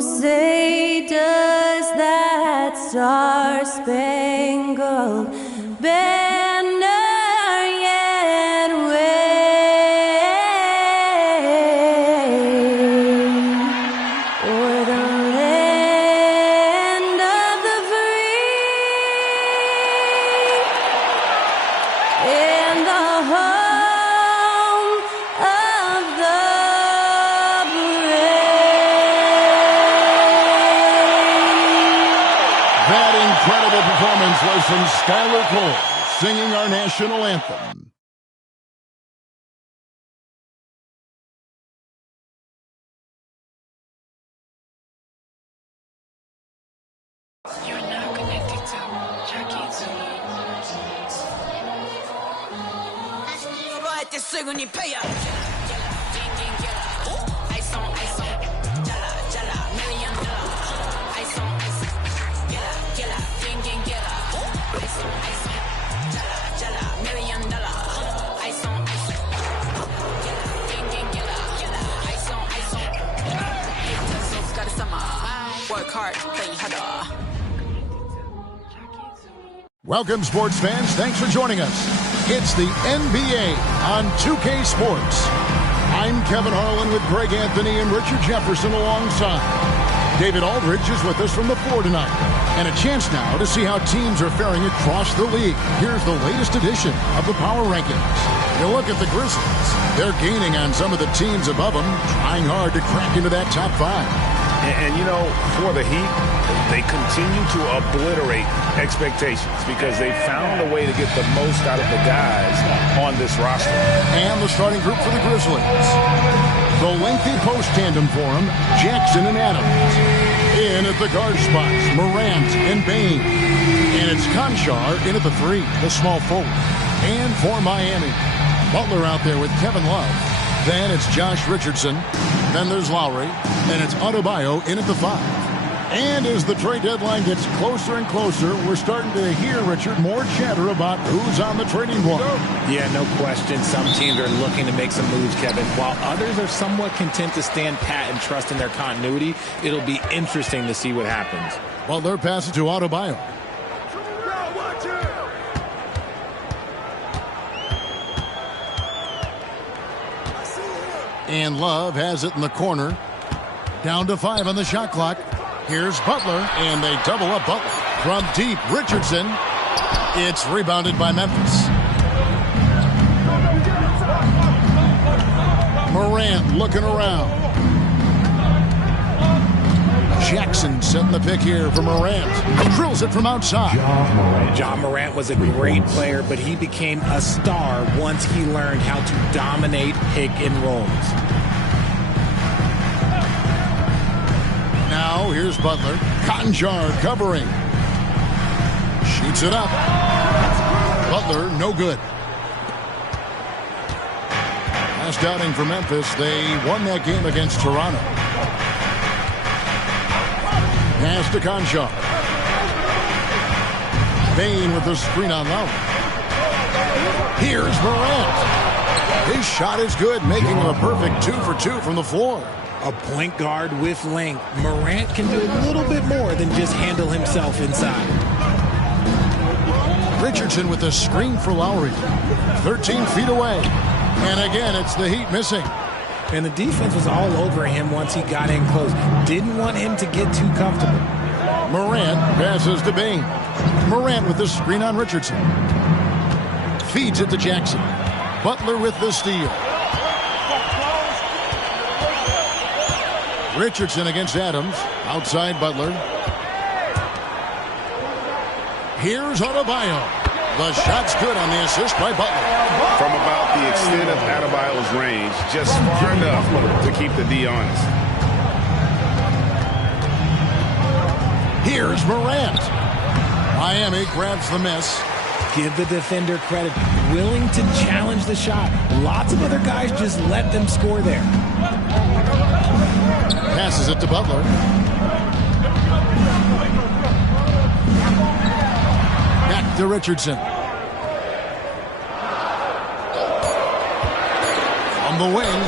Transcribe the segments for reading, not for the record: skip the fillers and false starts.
say does that star-spangled banner yet wave o'er the land of the free and the home of the Incredible performance was from Skylar Cole, singing our national anthem. You're now connected to Jackie Work hard, play harder. Welcome, sports fans. Thanks for joining us. It's the NBA on 2K Sports. I'm Kevin Harlan with Greg Anthony and Richard Jefferson alongside. David Aldridge is with us from the floor tonight. And a chance now to see how teams are faring across the league. Here's the latest edition of the Power Rankings. You look at the Grizzlies. They're gaining on some of the teams above them, trying hard to crack into that top five. And, you know, for the Heat, they continue to obliterate expectations because they found a way to get the most out of the guys on this roster. And the starting group for the Grizzlies. The lengthy post tandem for them, Jackson and Adams. In at the guard spots, Morant and Bane. And it's Conchar in at the three, the small forward. And for Miami, Butler out there with Kevin Love. Then it's Josh Richardson. Then there's Lowry. And it's Adebayo in at the five. And as the trade deadline gets closer and closer, we're starting to hear, Richard, more chatter about who's on the trading block. Yeah, no question. Some teams are looking to make some moves, Kevin. While others are somewhat content to stand pat and trust in their continuity, it'll be interesting to see what happens. Butler passes to Adebayo. And Love has it in the corner. Down to 5 on the shot clock. Here's Butler, and they double up Butler. From deep, Richardson. It's rebounded by Memphis. Morant looking around. Jackson setting the pick here for Morant. Drills it from outside. John Morant was a great player, but he became a star once he learned how to dominate pick and rolls. Now here's Butler. Conchar covering. Shoots it up. Butler, no good. Last outing for Memphis. They won that game against Toronto. Pass to Conchar. Bane with the screen on Lowry. Here's Morant. His shot is good, making him a perfect 2 for 2 from the floor. A point guard with length. Morant can do a little bit more than just handle himself inside. Richardson with the screen for Lowry. 13 feet away. And again, it's the Heat missing. And the defense was all over him once he got in close. Didn't want him to get too comfortable. Morant passes to Bane. Morant with the screen on Richardson. Feeds it to Jackson. Butler with the steal. Richardson against Adams. Outside Butler. Here's Adebayo. The shot's good on the assist by Butler. From about the extent of Adebayo's range, just far enough to keep the D honest. Here's Morant. Miami grabs the miss. Give the defender credit. Willing to challenge the shot. Lots of other guys just let them score there. Passes it to Butler. Back to Richardson. From the wing,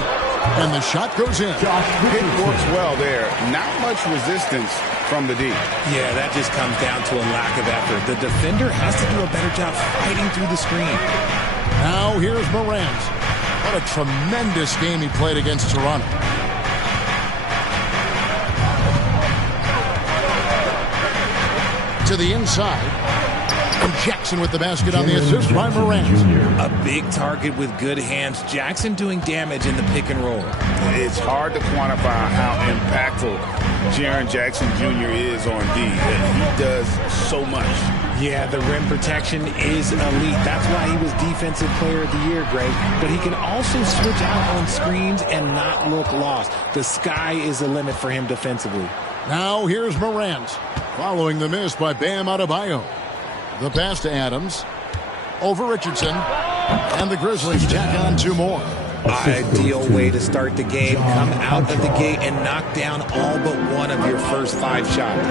And the shot goes in. Pick works well there. Not much resistance from the D. Yeah, that just comes down to a lack of effort. The defender has to do a better job fighting through the screen. Now here's Morant. What a tremendous game he played against Toronto. To the inside. And Jackson with the basket on the assist by Morant. A big target with good hands. Jackson doing damage in the pick and roll. It's hard to quantify how impactful Jaren Jackson Jr. is on D. He does so much. Yeah, the rim protection is elite. That's why he was Defensive Player of the Year, Greg. But he can also switch out on screens and not look lost. The sky is the limit for him defensively. Now here's Morant. Following the miss by Bam Adebayo. The pass to Adams. Over Richardson. And the Grizzlies tack on 2 more. Ideal way to start the game. Come out of the gate and knock down all but one of your first 5 shots.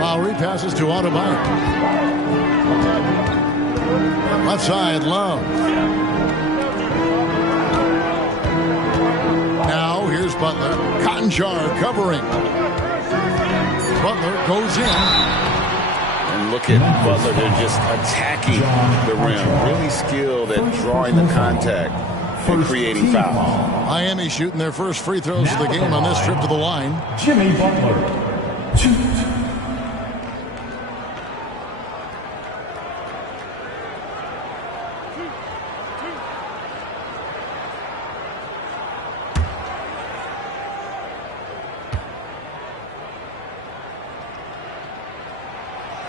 Lowry passes to Adebayo. Left side, Love. Now here's Butler. Cotton Jar covering. Butler goes in. And look at Butler. They're just attacking the rim. Really skilled at drawing the contact and creating fouls. Miami shooting their first free throws of the game on this trip to the line. Jimmy Butler. Shoot.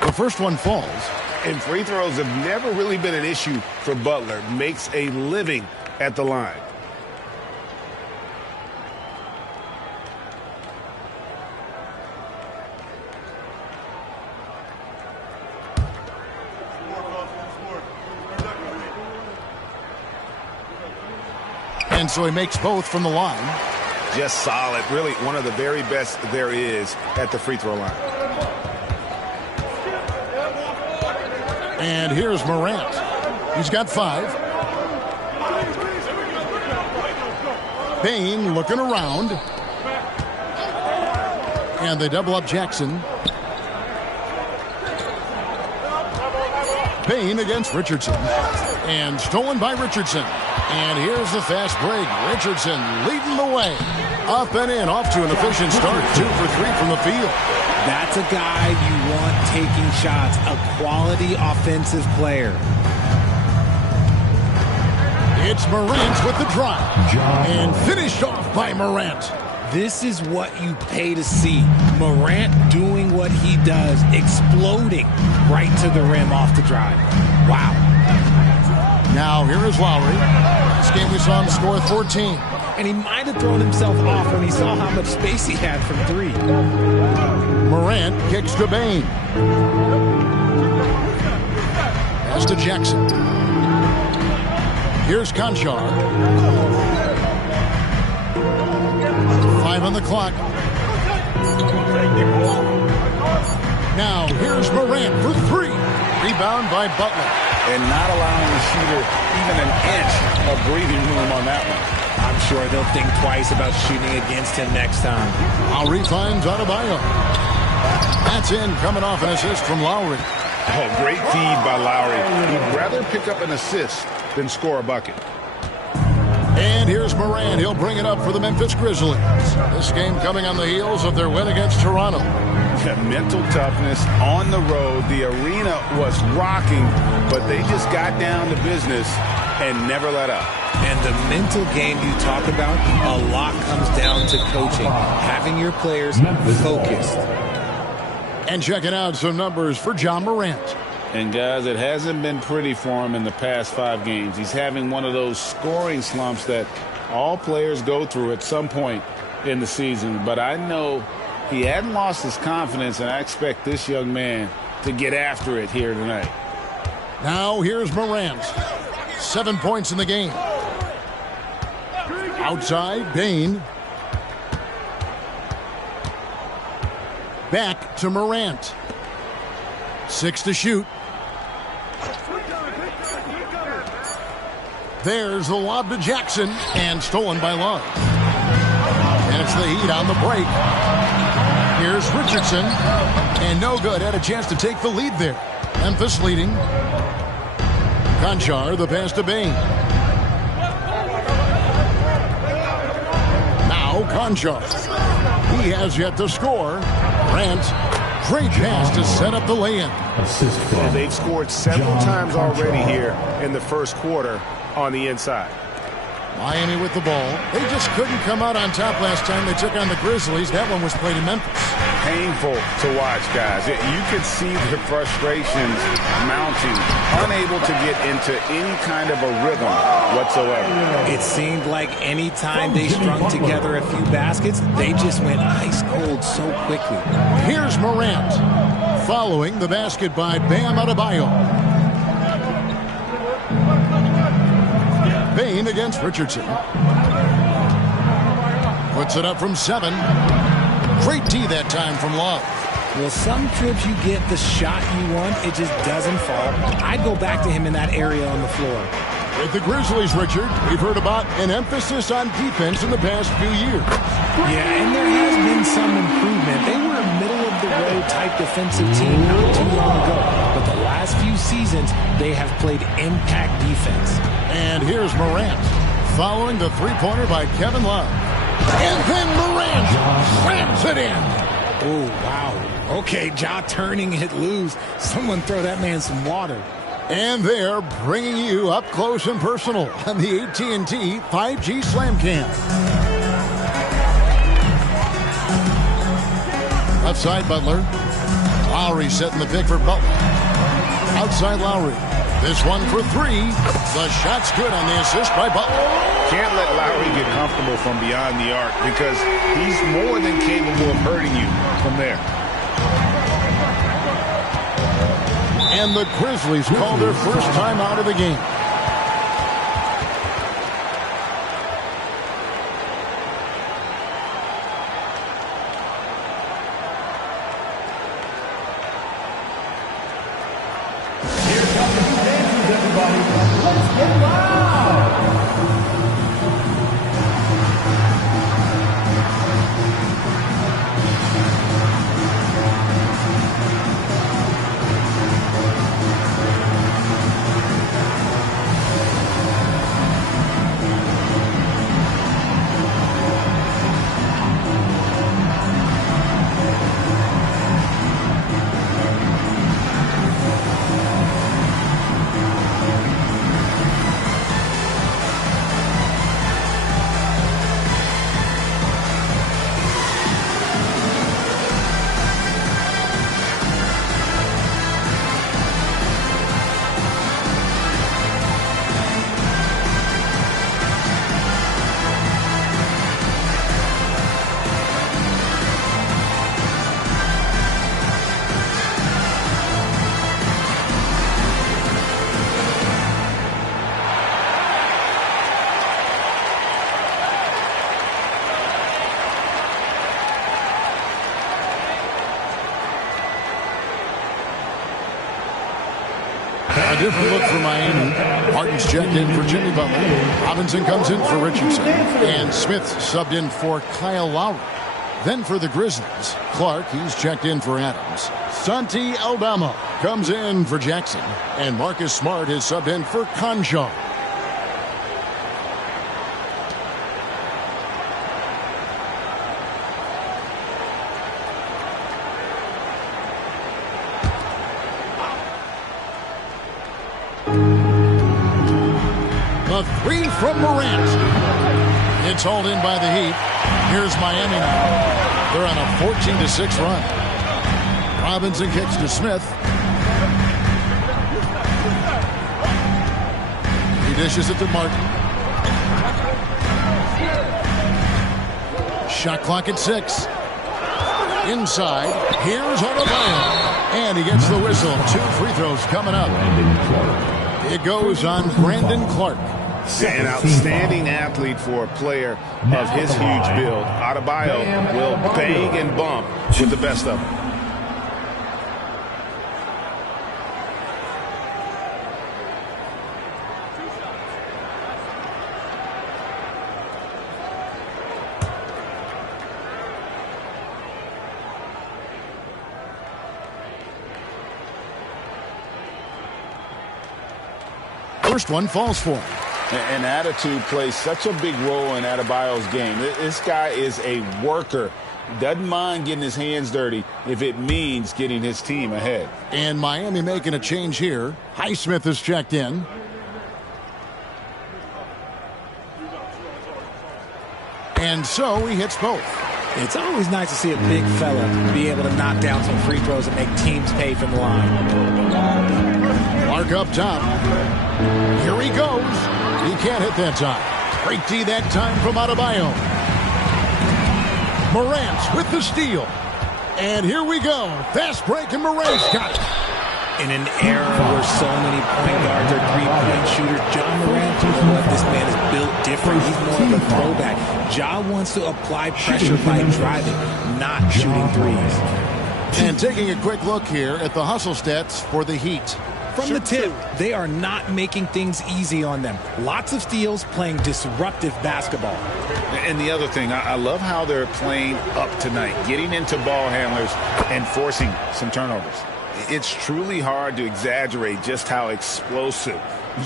The first one falls. And free throws have never really been an issue for Butler. Makes a living at the line. And so he makes both from the line. Just solid. Really one of the very best there is at the free throw line. And here's Morant. He's got 5. Payne looking around. And they double up Jackson. Payne against Richardson. And stolen by Richardson. And here's the fast break. Richardson leading the way. Up and in, off to an efficient start. 2 for 3 from the field. That's a guy you want taking shots, a quality offensive player. It's Morant with the drive. And finished off by Morant. This is what you pay to see. Morant doing what he does, exploding right to the rim off the drive. Wow. Now here is Lowry. This game we saw him score 14. And he might have thrown himself off when he saw how much space he had from 3. Morant kicks to Bane. Pass to Jackson. Here's Conchar. 5 on the clock. Now here's Morant for 3. Rebound by Butler. And not allowing the shooter even an inch of breathing room on that one. I'm sure they'll think twice about shooting against him next time. Lowry finds Adebayo. That's in, coming off an assist from Lowry. Oh, great feed by Lowry. He'd rather pick up an assist than score a bucket. And here's Morant. He'll bring it up for the Memphis Grizzlies. This game coming on the heels of their win against Toronto. Mental toughness on the road. The arena was rocking, but they just got down to business and never let up. And the mental game you talk about, a lot comes down to coaching, having your players focused. And checking out some numbers for John Morant. And guys, it hasn't been pretty for him in the past 5 games. He's having one of those scoring slumps that all players go through at some point in the season. But I know he hadn't lost his confidence, and I expect this young man to get after it here tonight. Now here's Morant. 7 points in the game. Outside, Bane. Back to Morant. 6 to shoot. There's the lob to Jackson, and stolen by Love. And it's the Heat on the break. Here's Richardson, and no good. Had a chance to take the lead there. Memphis leading. Conchar, the pass to Bain. Now Conchar. He has yet to score. Grant, great pass to set up the lay-in. Assist from And they've scored several times already here in the first quarter on the inside. Miami with the ball. They just couldn't come out on top last time they took on the Grizzlies. That one was played in Memphis. Painful to watch, guys. You can see their frustrations mounting, unable to get into any kind of a rhythm whatsoever. It seemed like any time they strung together a few baskets, they just went ice cold so quickly. Here's Morant, following the basket by Bam Adebayo. Bain against Richardson. Puts it up from 7. Great D that time from Love. Well, some trips you get the shot you want, it just doesn't fall. I'd go back to him in that area on the floor. With the Grizzlies, Richard, we've heard about an emphasis on defense in the past few years. Yeah, and there has been some improvement. They were a middle-of-the-road type defensive team not too long ago. But the last few seasons, they have played impact defense. And here's Morant, following the three-pointer by Kevin Love. And then Morant slams it in. Oh, wow. Okay, Ja turning it loose. Someone throw that man some water. And they're bringing you up close and personal on the AT&T 5G Slam Cam. Left side, Butler. Lowry setting the pick for Butler. Outside Lowry. This one for 3. The shot's good on the assist by Butler. Can't let Lowry get comfortable from beyond the arc because he's more than capable of hurting you from there. And the Grizzlies call their first time out of the game. A different look for Miami. Martin's checked in for Jimmy Butler. Robinson comes in for Richardson. And Smith subbed in for Kyle Lowry. Then for the Grizzlies, Clark, he's checked in for Adams. Santi Aldama comes in for Jackson. And Marcus Smart is subbed in for Conchar. A 3 from Morant. It's hauled in by the Heat. Here's Miami now. They're on a 14-6 run. Robinson kicks to Smith. He dishes it to Martin. Shot clock at 6. Inside. Here's Adebayo. And he gets the whistle. 2 free throws coming up. It goes on Brandon Clark. An outstanding athlete for a player of his huge build. Adebayo will bang and bump with the best of them. first one falls for him. And attitude plays such a big role in Adebayo's game. This guy is a worker. Doesn't mind getting his hands dirty if it means getting his team ahead. And Miami making a change here. Highsmith is checked in. And so he hits both. It's always nice to see a big fella be able to knock down some free throws and make teams pay from the line. Clark up top. Here he goes. He can't hit that time. Great D that time from Adebayo. Morant with the steal. And here we go. Fast break, and Morant's got it. In an era where so many point guards are three-point shooters, Ja Morant, you know what? This man is built different. He's more of a throwback. Ja wants to apply pressure by driving, not shooting threes. And taking a quick look here at the hustle stats for the Heat. From the tip, they are not making things easy on them. Lots of steals, playing disruptive basketball. And the other thing, I love how they're playing up tonight, getting into ball handlers and forcing some turnovers. It's truly hard to exaggerate just how explosive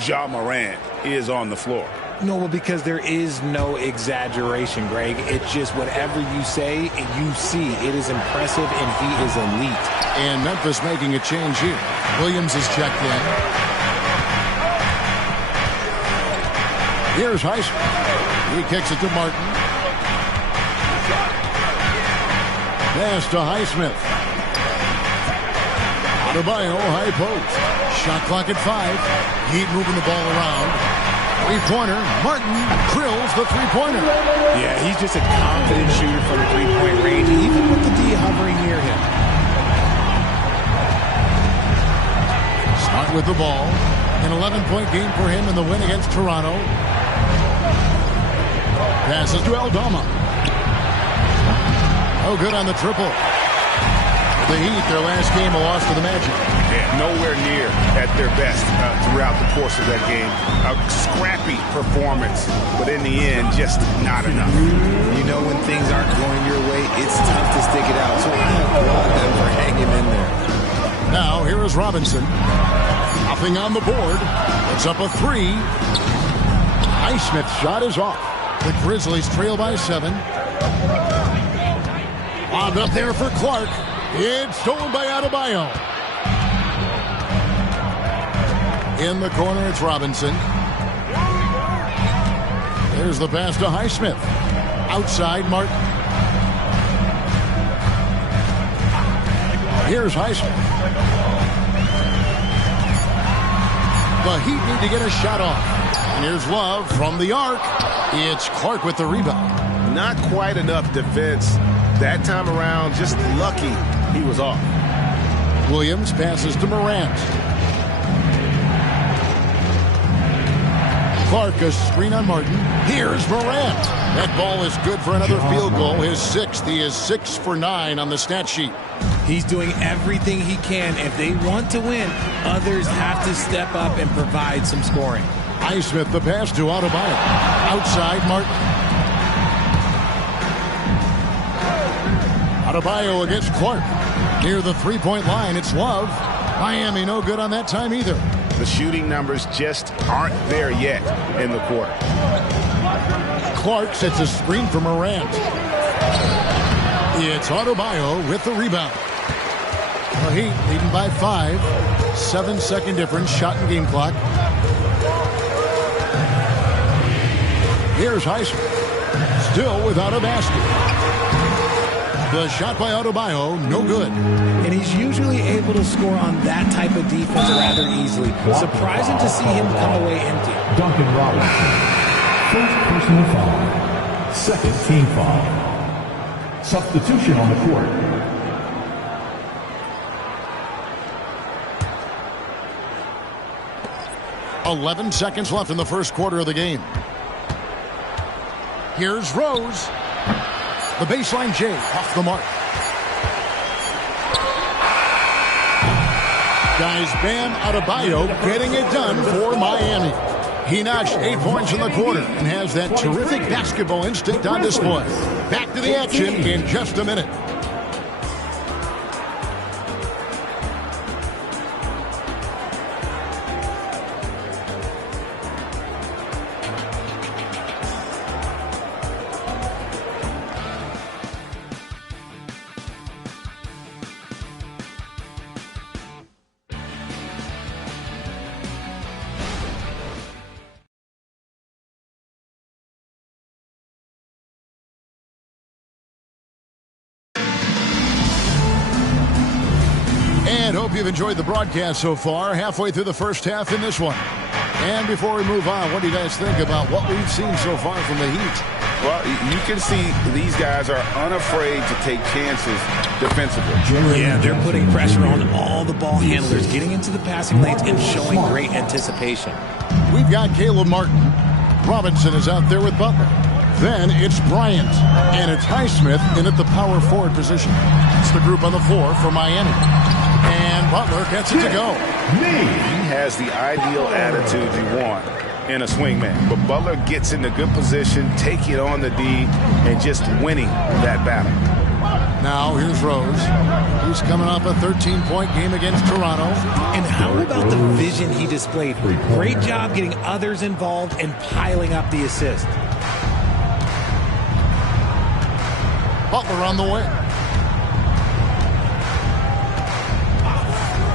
Ja Morant is on the floor. No, well, because there is no exaggeration, Greg. It's just whatever you say and you see. It is impressive, and he is elite. And Memphis making a change here. Williams is checked in. Here's Highsmith. He kicks it to Martin. Pass to Highsmith. Adebayo, high post. Shot clock at 5. Heat moving the ball around. Three-pointer. Martin drills the three-pointer. Yeah, he's just a confident shooter from the three-point range, even with the D hovering near him. Start with the ball. An 11-point game for him in the win against Toronto. Passes to Aldama. Oh, good on the triple. The Heat, their last game, a loss to the Magic. Yeah, nowhere near at their best throughout the course of that game. A scrappy performance, but in the end, just not enough. You know, when things aren't going your way, it's tough to stick it out. So I applaud them for hanging in there. Now, here is Robinson. Nothing on the board. It's up a 3. Highsmith's shot is off. The Grizzlies trail by 7. Lobbed up there for Clark. It's stolen by Adebayo. In the corner, it's Robinson. There's the pass to Highsmith. Outside, Martin. Here's Highsmith. The Heat need to get a shot off. And here's Love from the arc. It's Clark with the rebound. Not quite enough defense that time around. Just lucky he was off. Williams passes to Morant. Clark, a screen on Martin. Here's Morant. That ball is good for another field goal. His 6th. He is 6 for 9 on the stat sheet. He's doing everything he can. If they want to win, others have to step up and provide some scoring. Highsmith, the pass to Adebayo. Outside, Martin. Adebayo against Clark. Near the three-point line, it's Love. Miami no good on that time either. The shooting numbers just aren't there yet in the quarter. Clark sets a screen for Morant. It's Adebayo with the rebound. The Heat leading by 5. 7-second difference, shot and game clock. Here's Highsmith. Still without a basket. The shot by Adebayo, no good. And he's usually able to score on that type of defense rather easily. Surprising to see him come away empty. Duncan Robinson. First personal foul. Second team foul. Substitution on the court. .11 seconds left in the first quarter of the game. Here's Rose. The baseline J off the mark. Guys, Bam Adebayo getting it done for Miami. He notched 8 points in the quarter and has that terrific basketball instinct on display. Back to the action in just a minute. And hope you've enjoyed the broadcast so far. Halfway through the first half in this one. And before we move on, what do you guys think about what we've seen so far from the Heat? Well, you can see these guys are unafraid to take chances defensively. Yeah, they're putting pressure on all the ball handlers, getting into the passing lanes and showing great anticipation. We've got Caleb Martin. Robinson is out there with Butler. Then it's Bryant, and it's Highsmith in at the power forward position. It's the group on the floor for Miami. And Butler gets it to go. He has the ideal attitude you want in a swingman. But Butler gets in a good position, taking it on the D, and just winning that battle. Now here's Rose. He's coming off a 13-point game against Toronto. And how about the vision he displayed? Great job getting others involved and piling up the assist. Butler on the way.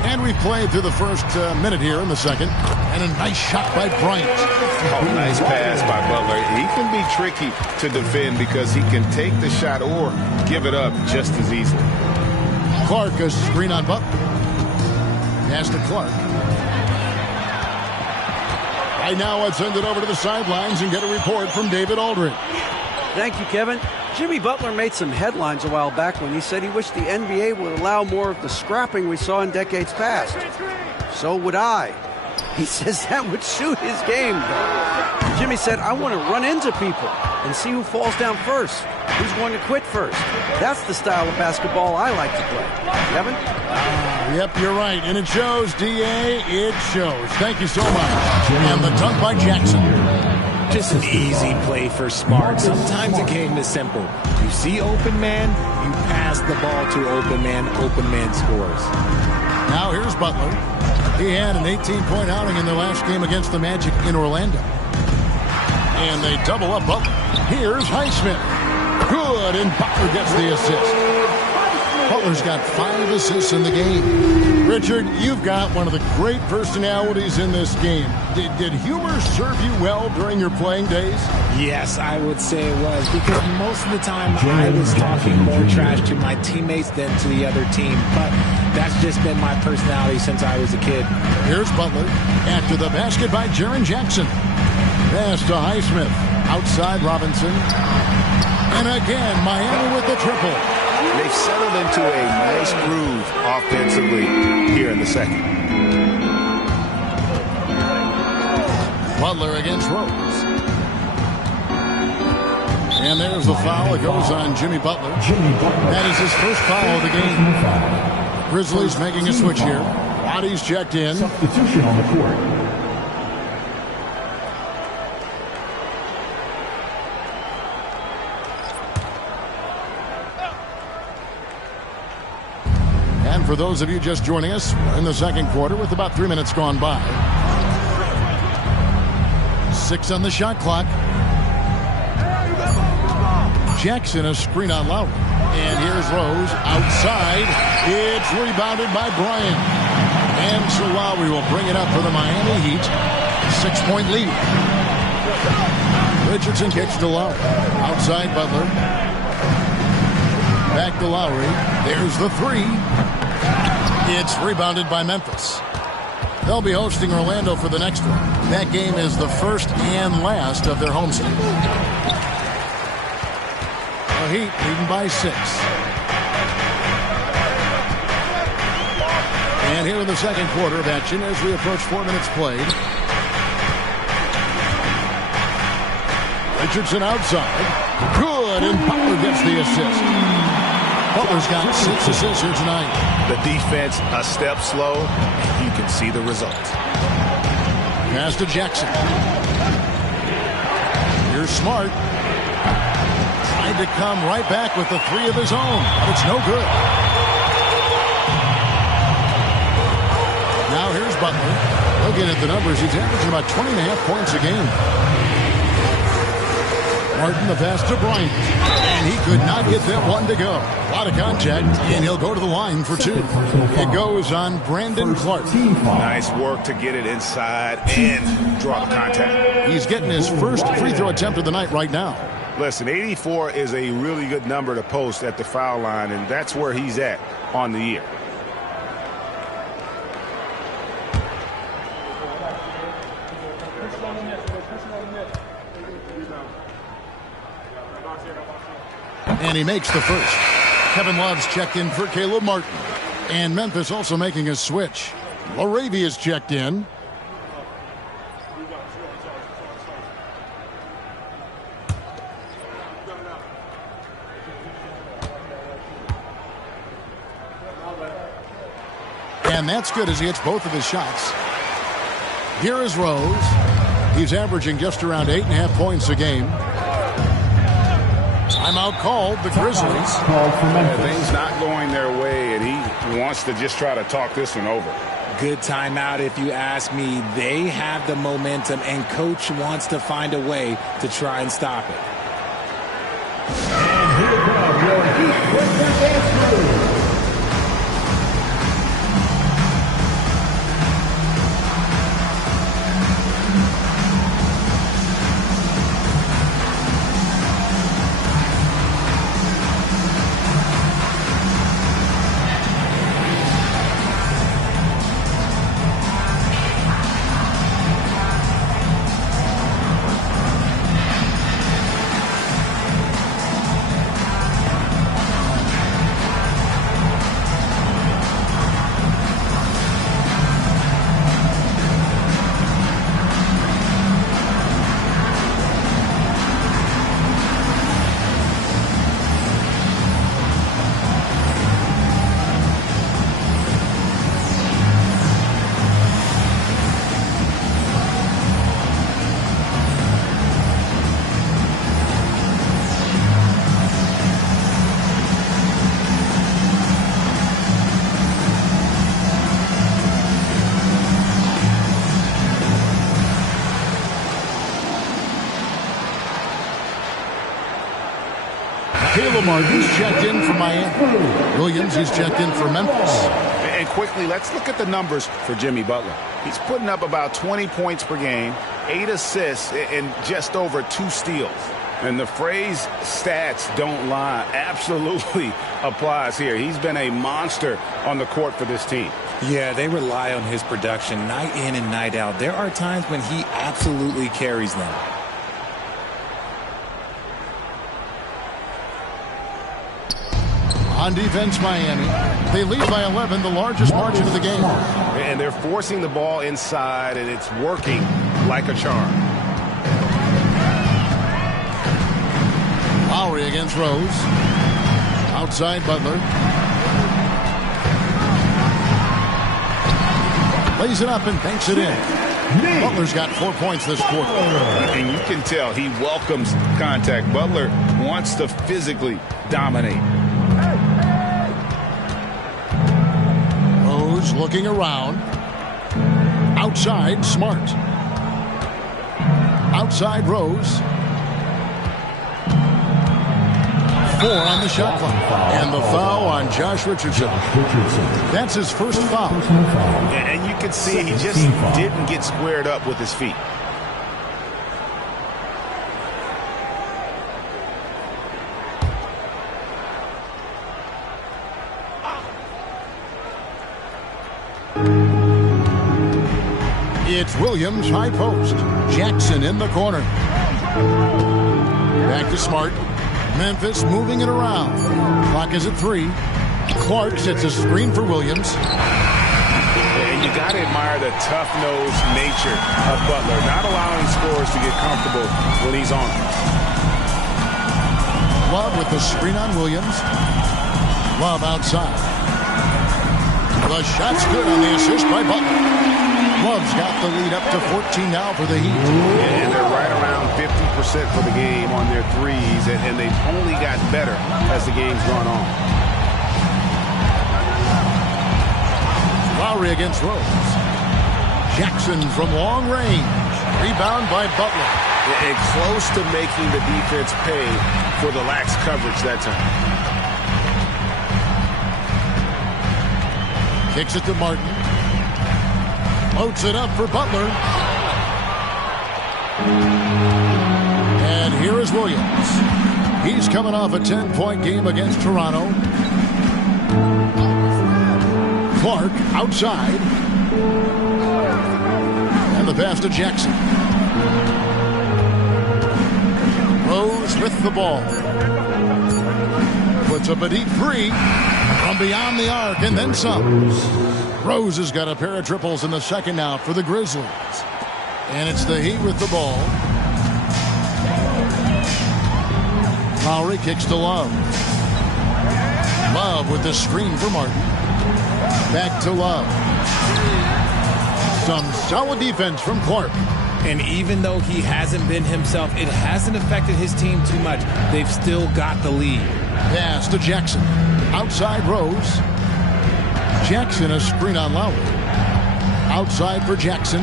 And we've played through the first minute here in the second. And a nice shot by Bryant. Oh, nice pass by Butler. He can be tricky to defend because he can take the shot or give it up just as easily. Clark, a screen on Butler. Pass to Clark. Right now, let's send it over to the sidelines and get a report from David Aldridge. Thank you, Kevin. Jimmy Butler made some headlines a while back when he said he wished the NBA would allow more of the scrapping we saw in decades past. So would I. He says that would suit his game, though. Jimmy said, I want to run into people and see who falls down first, who's going to quit first. That's the style of basketball I like to play. Kevin? Yep, you're right. And it shows, D.A. It shows. Thank you so much. And the dunk by Jackson. Just an easy play for Smart. Sometimes the game is simple. You see open man, you pass the ball to open man scores. Now here's Butler. He had an 18-point outing in their last game against the Magic in Orlando. And they double up Butler. Here's Highsmith. Good, and Butler gets the assist. Butler's got 5 assists in the game. Richard, you've got one of the great personalities in this game. Did humor serve you well during your playing days? Yes, I would say it was, because most of the time I was talking more trash to my teammates than to the other team. But that's just been my personality since I was a kid. Here's Butler. After the basket by Jaren Jackson. Pass to Highsmith. Outside Robinson. And again, Miami with the triple. They've settled into a nice groove offensively here in the second. Butler against Rose. And there's the foul. It goes on Jimmy Butler. That is his first foul of the game. Grizzlies making a switch here. Bodies checked in. Substitution on the court. And for those of you just joining us, we're in the second quarter with about 3 minutes gone by. 6 on the shot clock. Jackson, a screen on Lowry. And here's Rose outside. It's rebounded by Bryant. And so Lowry will bring it up for the Miami Heat. 6-point lead. Richardson kicks to Lowry. Outside Butler. Back to Lowry. There's the 3. It's rebounded by Memphis. They'll be hosting Orlando for the next one. That game is the first and last of their homestand. The Heat leading by 6. And here in the second quarter of action as we approach 4 minutes played. Richardson outside. Good, and Butler gets the assist. Butler's got 6 assists here tonight. The defense a step slow, and you can see the results. Pass to Jackson. Here's Smart. Tried to come right back with the 3 of his own, but it's no good. Now here's Butler. Looking at the numbers, he's averaging about 20.5 points a game. Martin, the pass to Bryant. And he could not get that one to go. A lot of contact, and he'll go to the line for 2. It goes on Brandon Clark. Nice work to get it inside and draw the contact. He's getting his first free throw attempt of the night right now. Listen, 84 is a really good number to post at the foul line, and that's where he's at on the year. And he makes the first. Kevin Love's checked in for Caleb Martin. And Memphis also making a switch. Laravia's checked in. And that's good as he hits both of his shots. Here is Rose. He's averaging just around 8.5 points a game. Timeout called, the Grizzlies. Things not going their way, and he wants to just try to talk this one over. Good timeout if you ask me. They have the momentum, and Coach wants to find a way to try and stop it. And here come your Heat Breaker dance crew. Caleb Martin's checked in for Miami. Williams, he's checked in for Memphis. And quickly, let's look at the numbers for Jimmy Butler. He's putting up about 20 points per game, 8 assists, and just over 2 steals. And the phrase stats don't lie absolutely applies here. He's been a monster on the court for this team. Yeah, they rely on his production night in and night out. There are times when he absolutely carries them. On defense, Miami. They lead by 11, the largest margin of the game. And they're forcing the ball inside, and it's working like a charm. Lowry against Rose. Outside Butler. Lays it up and banks it in. Butler's got 4 points this quarter. And you can tell he welcomes contact. Butler wants to physically dominate. Rose looking around. Outside, Smart. Outside, Rose. 4 on the shot clock. And the foul on Josh Richardson. That's his first foul. And you can see he just didn't get squared up with his feet. It's Williams, high post. Jackson in the corner. Back to Smart. Memphis moving it around. Clock is at 3. Clark sets a screen for Williams. And you got to admire the tough-nosed nature of Butler, not allowing scorers to get comfortable when he's on. Love with the screen on Williams. Love outside. The shot's good on the assist by Butler. Love's got the lead up to 14 now for the Heat. And they're right around 50% for the game on their threes, and they've only gotten better as the game's gone on. Lowry against Rose. Jackson from long range. Rebound by Butler. And close to making the defense pay for the lax coverage that time. Kicks it to Martin. Loads it up for Butler. And here is Williams. He's coming off a 10-point game against Toronto. Clark outside. And the pass to Jackson. Rose with the ball. Puts up a deep three from beyond the arc and then some. Rose has got a pair of triples in the second now for the Grizzlies. And it's the Heat with the ball. Lowry kicks to Love. Love with the screen for Martin. Back to Love. Some solid defense from Clark. And even though he hasn't been himself, it hasn't affected his team too much. They've still got the lead. Pass to Jackson. Outside Rose. Jackson a screen on Lowry. Outside for Jackson.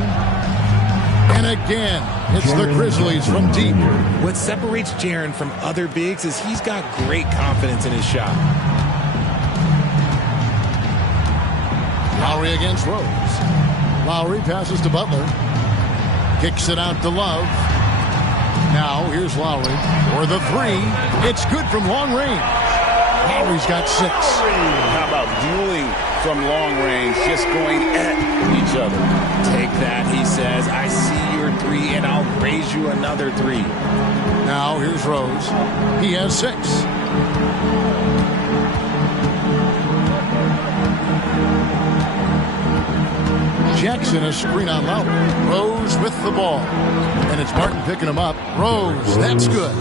And again, it's the Grizzlies from deep. What separates Jaren from other bigs is he's got great confidence in his shot. Lowry against Rose. Lowry passes to Butler. Kicks it out to Love. Now here's Lowry for the three. It's good from long range. Lowry's got 6. How about dueling from long range, just going at each other? Take that, he says. I see your 3, and I'll raise you another 3. Now here's Rose. He has 6. Jackson a screen on Lowry. Rose with the ball. And it's Martin picking him up. Rose, that's good.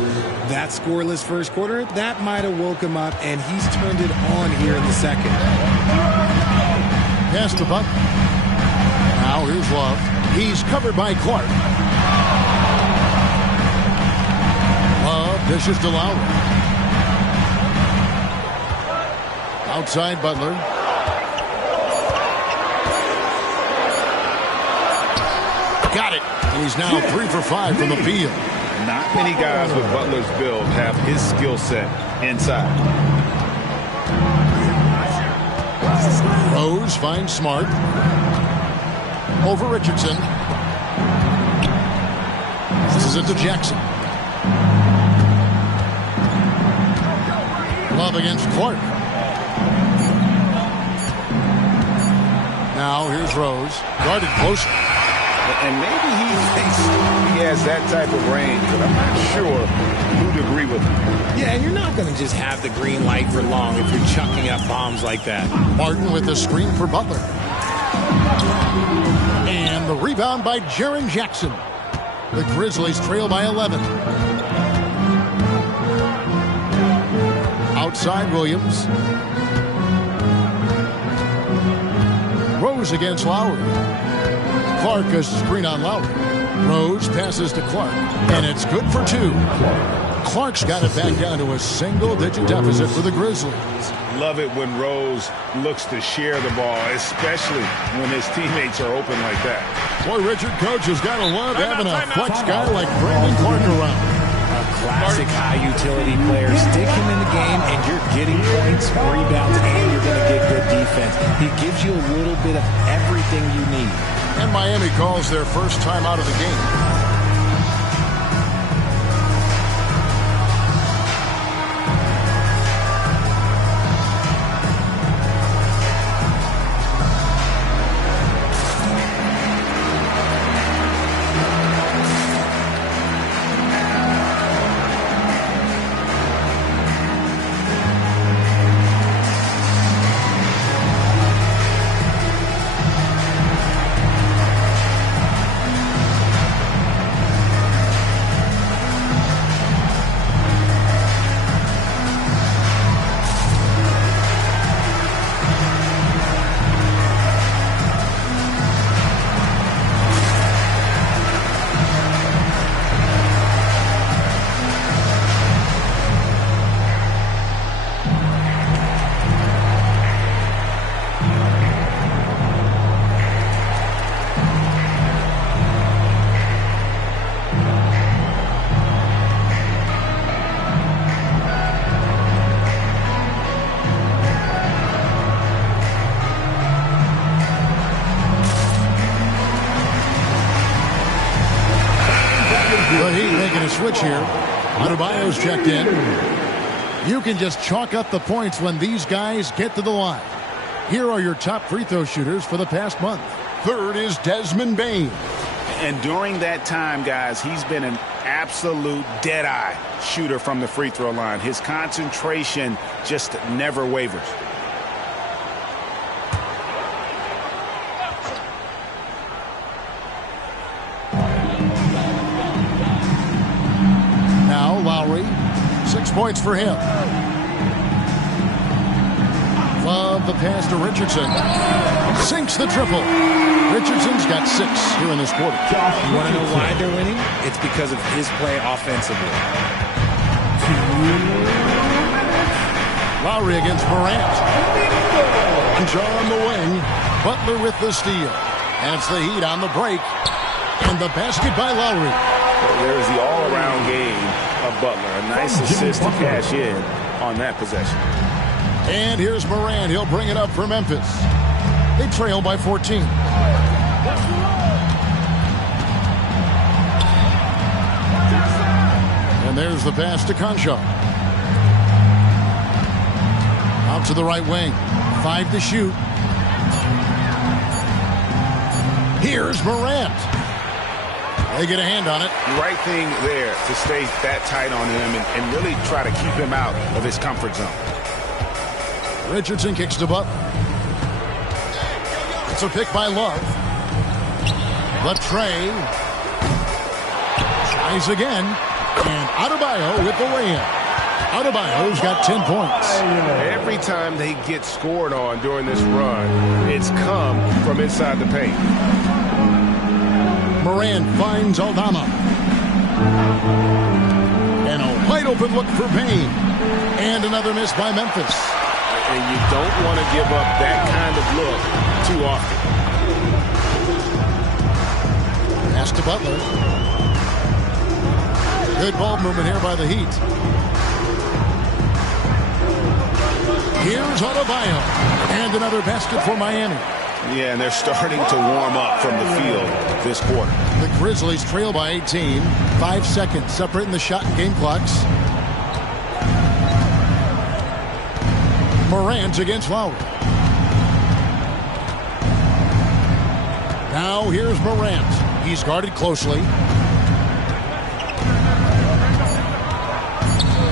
That scoreless first quarter, that might have woke him up, and he's turned it on here in the second. Pass to Butler. Now here's Love. He's covered by Clark. Love dishes to Lowry. Outside Butler. Got it. And he's now 3 for 5 from the field. Not many guys with Butler's build have his skill set inside. Rose finds Smart. Over Richardson. This is it to Jackson. Love against Clark. Now here's Rose. Guarded closely. And maybe he thinks he has that type of range, but I'm not sure who'd agree with him. Yeah, and you're not going to just have the green light for long if you're chucking up bombs like that. Martin with the screen for Butler. And the rebound by Jaren Jackson. The Grizzlies trail by 11. Outside Williams. Rose against Lowry. Clark a screen on Lowry. Rose passes to Clark. And it's good for 2. Clark's got it back down to a single-digit deficit for the Grizzlies. Love it when Rose looks to share the ball, especially when his teammates are open like that. Boy, Richard, coach has got to love having a flex guy like Brandon Clark around. A classic high-utility player. Stick him in the game, and you're getting points, rebounds, and you're going to get good defense. He gives you a little bit of everything you need. And Miami calls their first time out of the game. The Heat making a switch here. Adebayo's checked in. You can just chalk up the points when these guys get to the line. Here are your top free throw shooters for the past month. Third is Desmond Bane. And during that time, guys, he's been an absolute dead-eye shooter from the free throw line. His concentration just never wavers. Now Lowry, 6 points for him. Love the pass to Richardson. Sinks the triple. Richardson's got 6 here in this quarter. You want to know why they're winning? It's because of his play offensively. Lowry against Morant. John on the wing. Butler with the steal. And it's the Heat on the break. And the basket by Lowry. There's the all-around game of Butler. A nice assist to cash in on that possession. And here's Morant. He'll bring it up for Memphis. They trail by 14. And there's the pass to Concho. Out to the right wing. 5 to shoot. Here's Morant. They get a hand on it. Right thing there to stay that tight on him and really try to keep him out of his comfort zone. Richardson kicks to Butler. It's a pick by Love. Latrey tries again. And Adebayo with the lay-in. Adebayo's got 10 points. Every time they get scored on during this run, it's come from inside the paint. Morant finds Aldama. And a wide open look for Payne. And another miss by Memphis. And you don't want to give up that kind of look too often. Pass to Butler. Good ball movement here by the Heat. Here's Adebayo. And another basket for Miami. Yeah, and they're starting to warm up from the field this quarter. The Grizzlies trail by 18. 5 seconds separating the shot and game clocks. Morant against Lowry. Now here's Morant. He's guarded closely.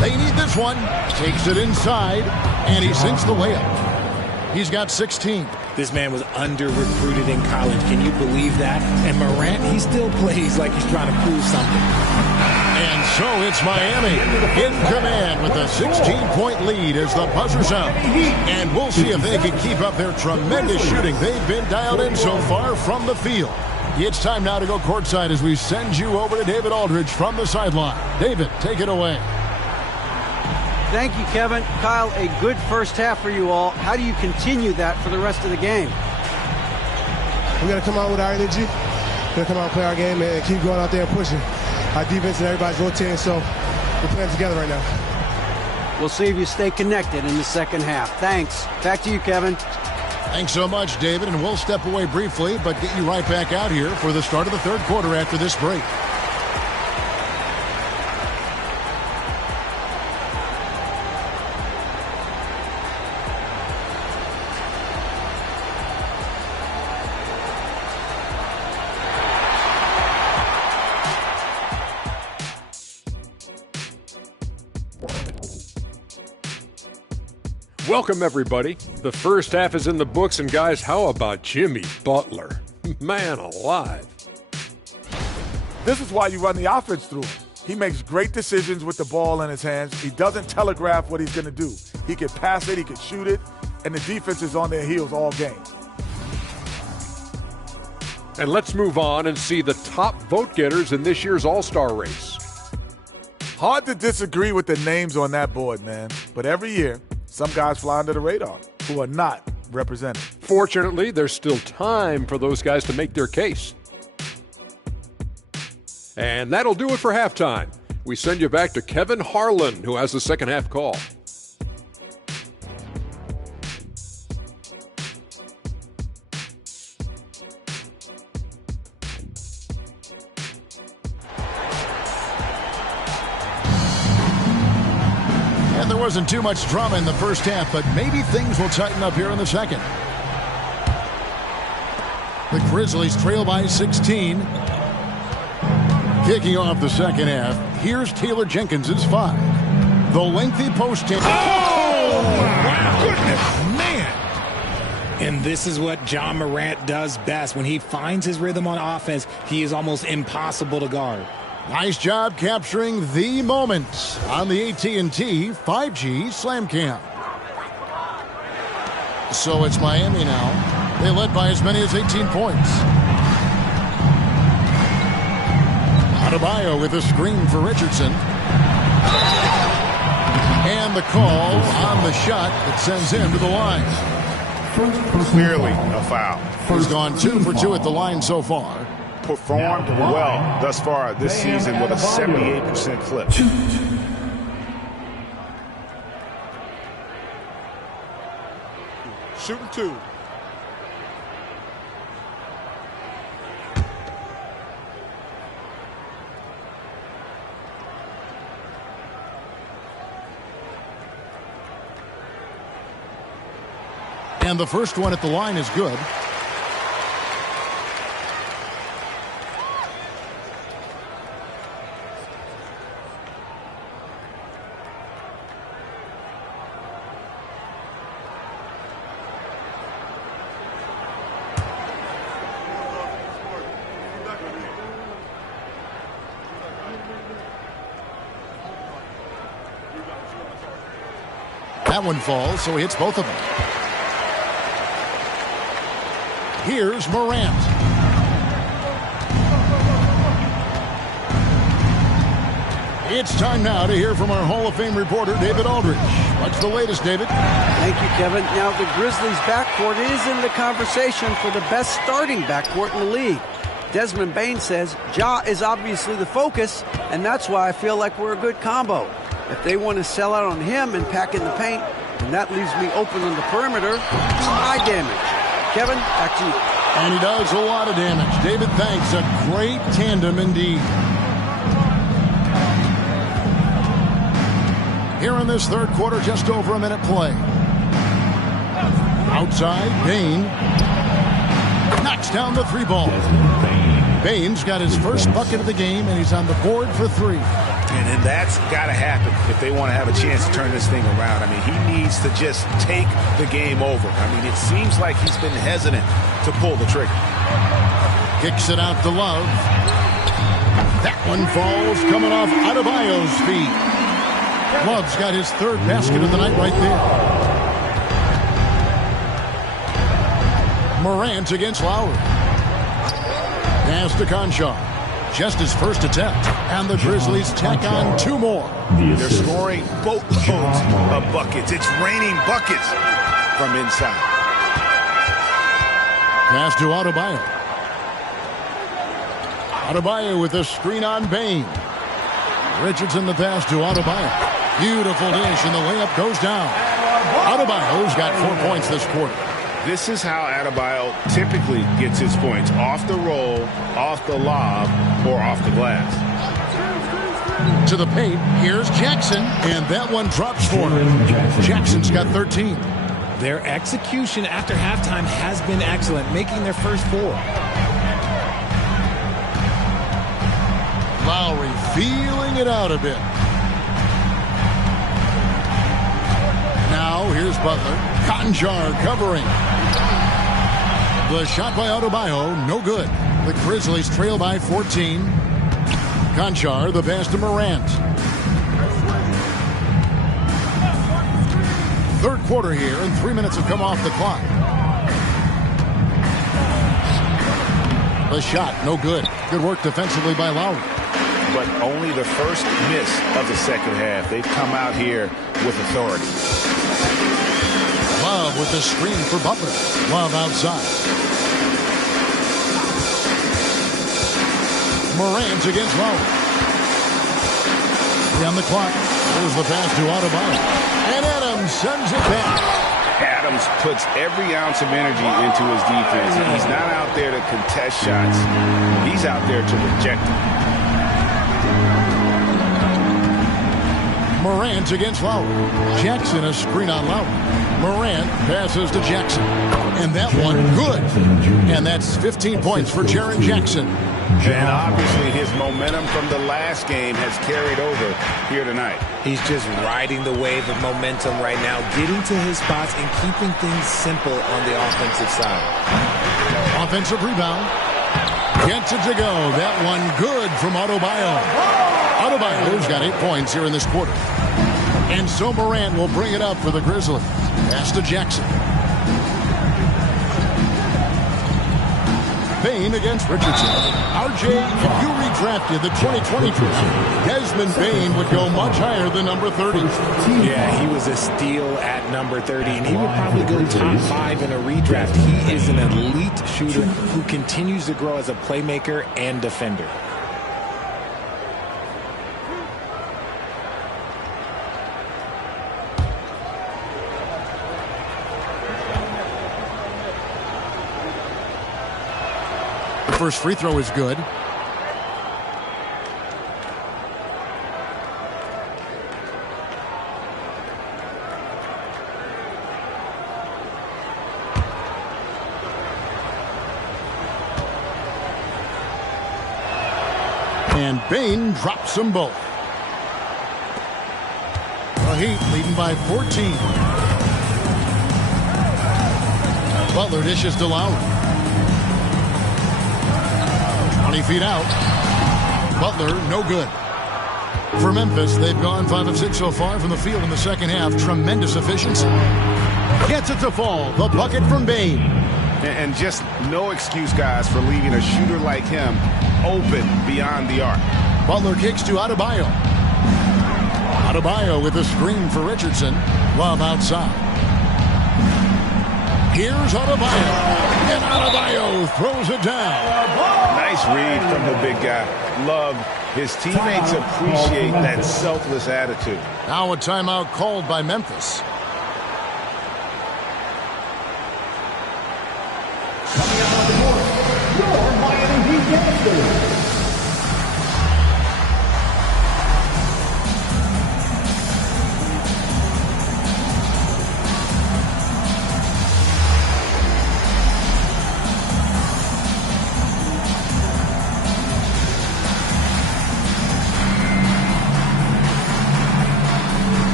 They need this one. Takes it inside, and he sinks the layup. He's got 16. This man was under-recruited in college. Can you believe that? And Morant, he still plays like he's trying to prove something. And so it's Miami in command with a 16-point lead as the buzzer sounds. And we'll see if they can keep up their tremendous shooting. They've been dialed in so far from the field. It's time now to go courtside as we send you over to David Aldridge from the sideline. David, take it away. Thank you, Kevin. Kyle, a good first half for you all. How do you continue that for the rest of the game? We got to come out with our energy. We got to come out and play our game and keep going out there and pushing. Our defense and everybody's rotating, so we're playing together right now. We'll see if you stay connected in the second half. Thanks. Back to you, Kevin. Thanks so much, David, and we'll step away briefly, but get you right back out here for the start of the third quarter after this break. Welcome, everybody. The first half is in the books, and guys, how about Jimmy Butler? Man alive. This is why you run the offense through him. He makes great decisions with the ball in his hands. He doesn't telegraph what he's going to do. He can pass it, he can shoot it, and the defense is on their heels all game. And let's move on and see the top vote getters in this year's All-Star race. Hard to disagree with the names on that board, man. But every year, some guys fly under the radar who are not represented. Fortunately, there's still time for those guys to make their case. And that'll do it for halftime. We send you back to Kevin Harlan, who has the second half call. There wasn't too much drama in the first half, but maybe things will tighten up here in the second. The Grizzlies trail by 16. Kicking off the second half, here's Taylor Jenkins' 5. The lengthy post. Wow, goodness, man. And this is what John Morant does best. When he finds his rhythm on offense, he is almost impossible to guard. Nice job capturing the moments on the AT&T 5G Slam Cam. So it's Miami now. They led by as many as 18 points. Adebayo with a screen for Richardson. And the call on the shot that sends him to the line. Clearly a foul. He's gone 2 for 2 at the line so far. Performed well thus far this season with a 78% clip. Shooting 2. And the first one at the line is good. That one falls, so he hits both of them. Here's Morant. It's time now to hear from our Hall of Fame reporter, David Aldridge. What's the latest, David? Thank you, Kevin. Now, the Grizzlies' backcourt is in the conversation for the best starting backcourt in the league. Desmond Bain says Ja is obviously the focus, and that's why I feel like we're a good combo. If they want to sell out on him and pack in the paint, then that leaves me open on the perimeter to do my damage. Kevin, back to you. And he does a lot of damage. David, thanks. A great tandem indeed. Here in this third quarter, just over a minute play. Outside, Bain knocks down the 3 ball. Bain's got his first bucket of the game, and he's on the board for 3. And that's got to happen if they want to have a chance to turn this thing around. I mean, he needs to just take the game over. I mean, it seems like he's been hesitant to pull the trigger. Kicks it out to Love. That one falls coming off Adebayo's feet. Love's got his 3rd basket of the night right there. Morant against Lowry. Pass to Conchar. Just his first attempt, and the Grizzlies tack on 2 more. They're scoring boatloads of buckets. It's raining buckets from inside. Pass to Adebayo. Adebayo with a screen on Bain. Richardson the pass to Adebayo. Beautiful dish, and the layup goes down. Adebayo's got 4 points this quarter. This is how Adebayo typically gets his points. Off the roll, off the lob, or off the glass. To the paint, here's Jackson, and that one drops for him. Jackson's got 13. Their execution after halftime has been excellent, making their first 4. Lowry feeling it out a bit. Now, here's Butler. Conchar covering. The shot by Adebayo, no good. The Grizzlies trail by 14. Conchar, the pass to Morant. Third quarter here, and 3 minutes have come off the clock. The shot, no good. Good work defensively by Lowry. But only the first miss of the second half. They've come out here with authority. Love with the screen for Butler. Love outside. Morant against Lowry. 3 on the clock. There's the pass to Adebayo. And Adams sends it back. Adams puts every ounce of energy into his defense. He's not out there to contest shots. He's out there to reject them. Morant against Lowry. Jackson a screen on Lowry. Morant passes to Jackson. And that one good. And that's 15 points for Jaren Jackson. And obviously his momentum from the last game has carried over here tonight. He's just riding the wave of momentum right now, getting to his spots and keeping things simple on the offensive side. Offensive rebound. Gets it to go. That one good from Adebayo. Adebayo's got 8 points here in this quarter. And so Morant will bring it up for the Grizzlies. Pass to Jackson. Bain against Richardson. RJ, if you redrafted the 2020 draft, Desmond Bain would go much higher than number 30. Yeah, he was a steal at number 30, and he would probably go top 5 in a redraft. He is an elite shooter who continues to grow as a playmaker and defender. First free throw is good. And Bain drops them both. The Heat leading by 14. Butler dishes to Lowry. 20 feet out. Butler, no good. For Memphis, they've gone 5 of 6 so far from the field in the second half. Tremendous efficiency. Gets it to fall. The bucket from Bain. And just no excuse, guys, for leaving a shooter like him open beyond the arc. Butler kicks to Adebayo. Adebayo with a screen for Richardson. Love outside. Here's Adebayo. And Adebayo throws it down. Nice read from the big guy. Love. His teammates appreciate that selfless attitude. Now a timeout called by Memphis. Coming out of the court, your Miami Heat Gangsters.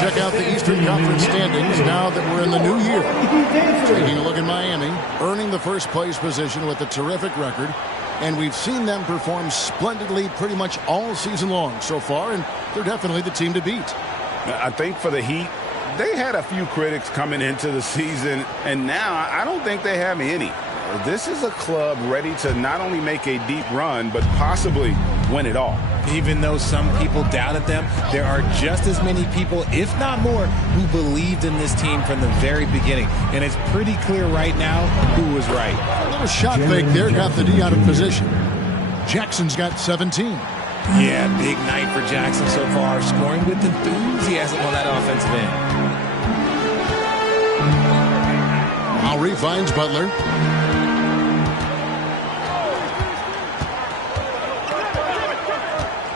Check out the Eastern Conference standings now that we're in the new year. Taking a look at Miami, earning the first place position with a terrific record. And we've seen them perform splendidly pretty much all season long so far, and they're definitely the team to beat. I think for the Heat, they had a few critics coming into the season, and now I don't think they have any. This is a club ready to not only make a deep run, but possibly win it all. Even though some people doubted them, there are just as many people, if not more, who believed in this team from the very beginning. And it's pretty clear right now who was right. A little shot fake there, got the D out of position. Jackson's got 17. Yeah, big night for Jackson so far, scoring with enthusiasm on that offensive end. Lowry finds Butler.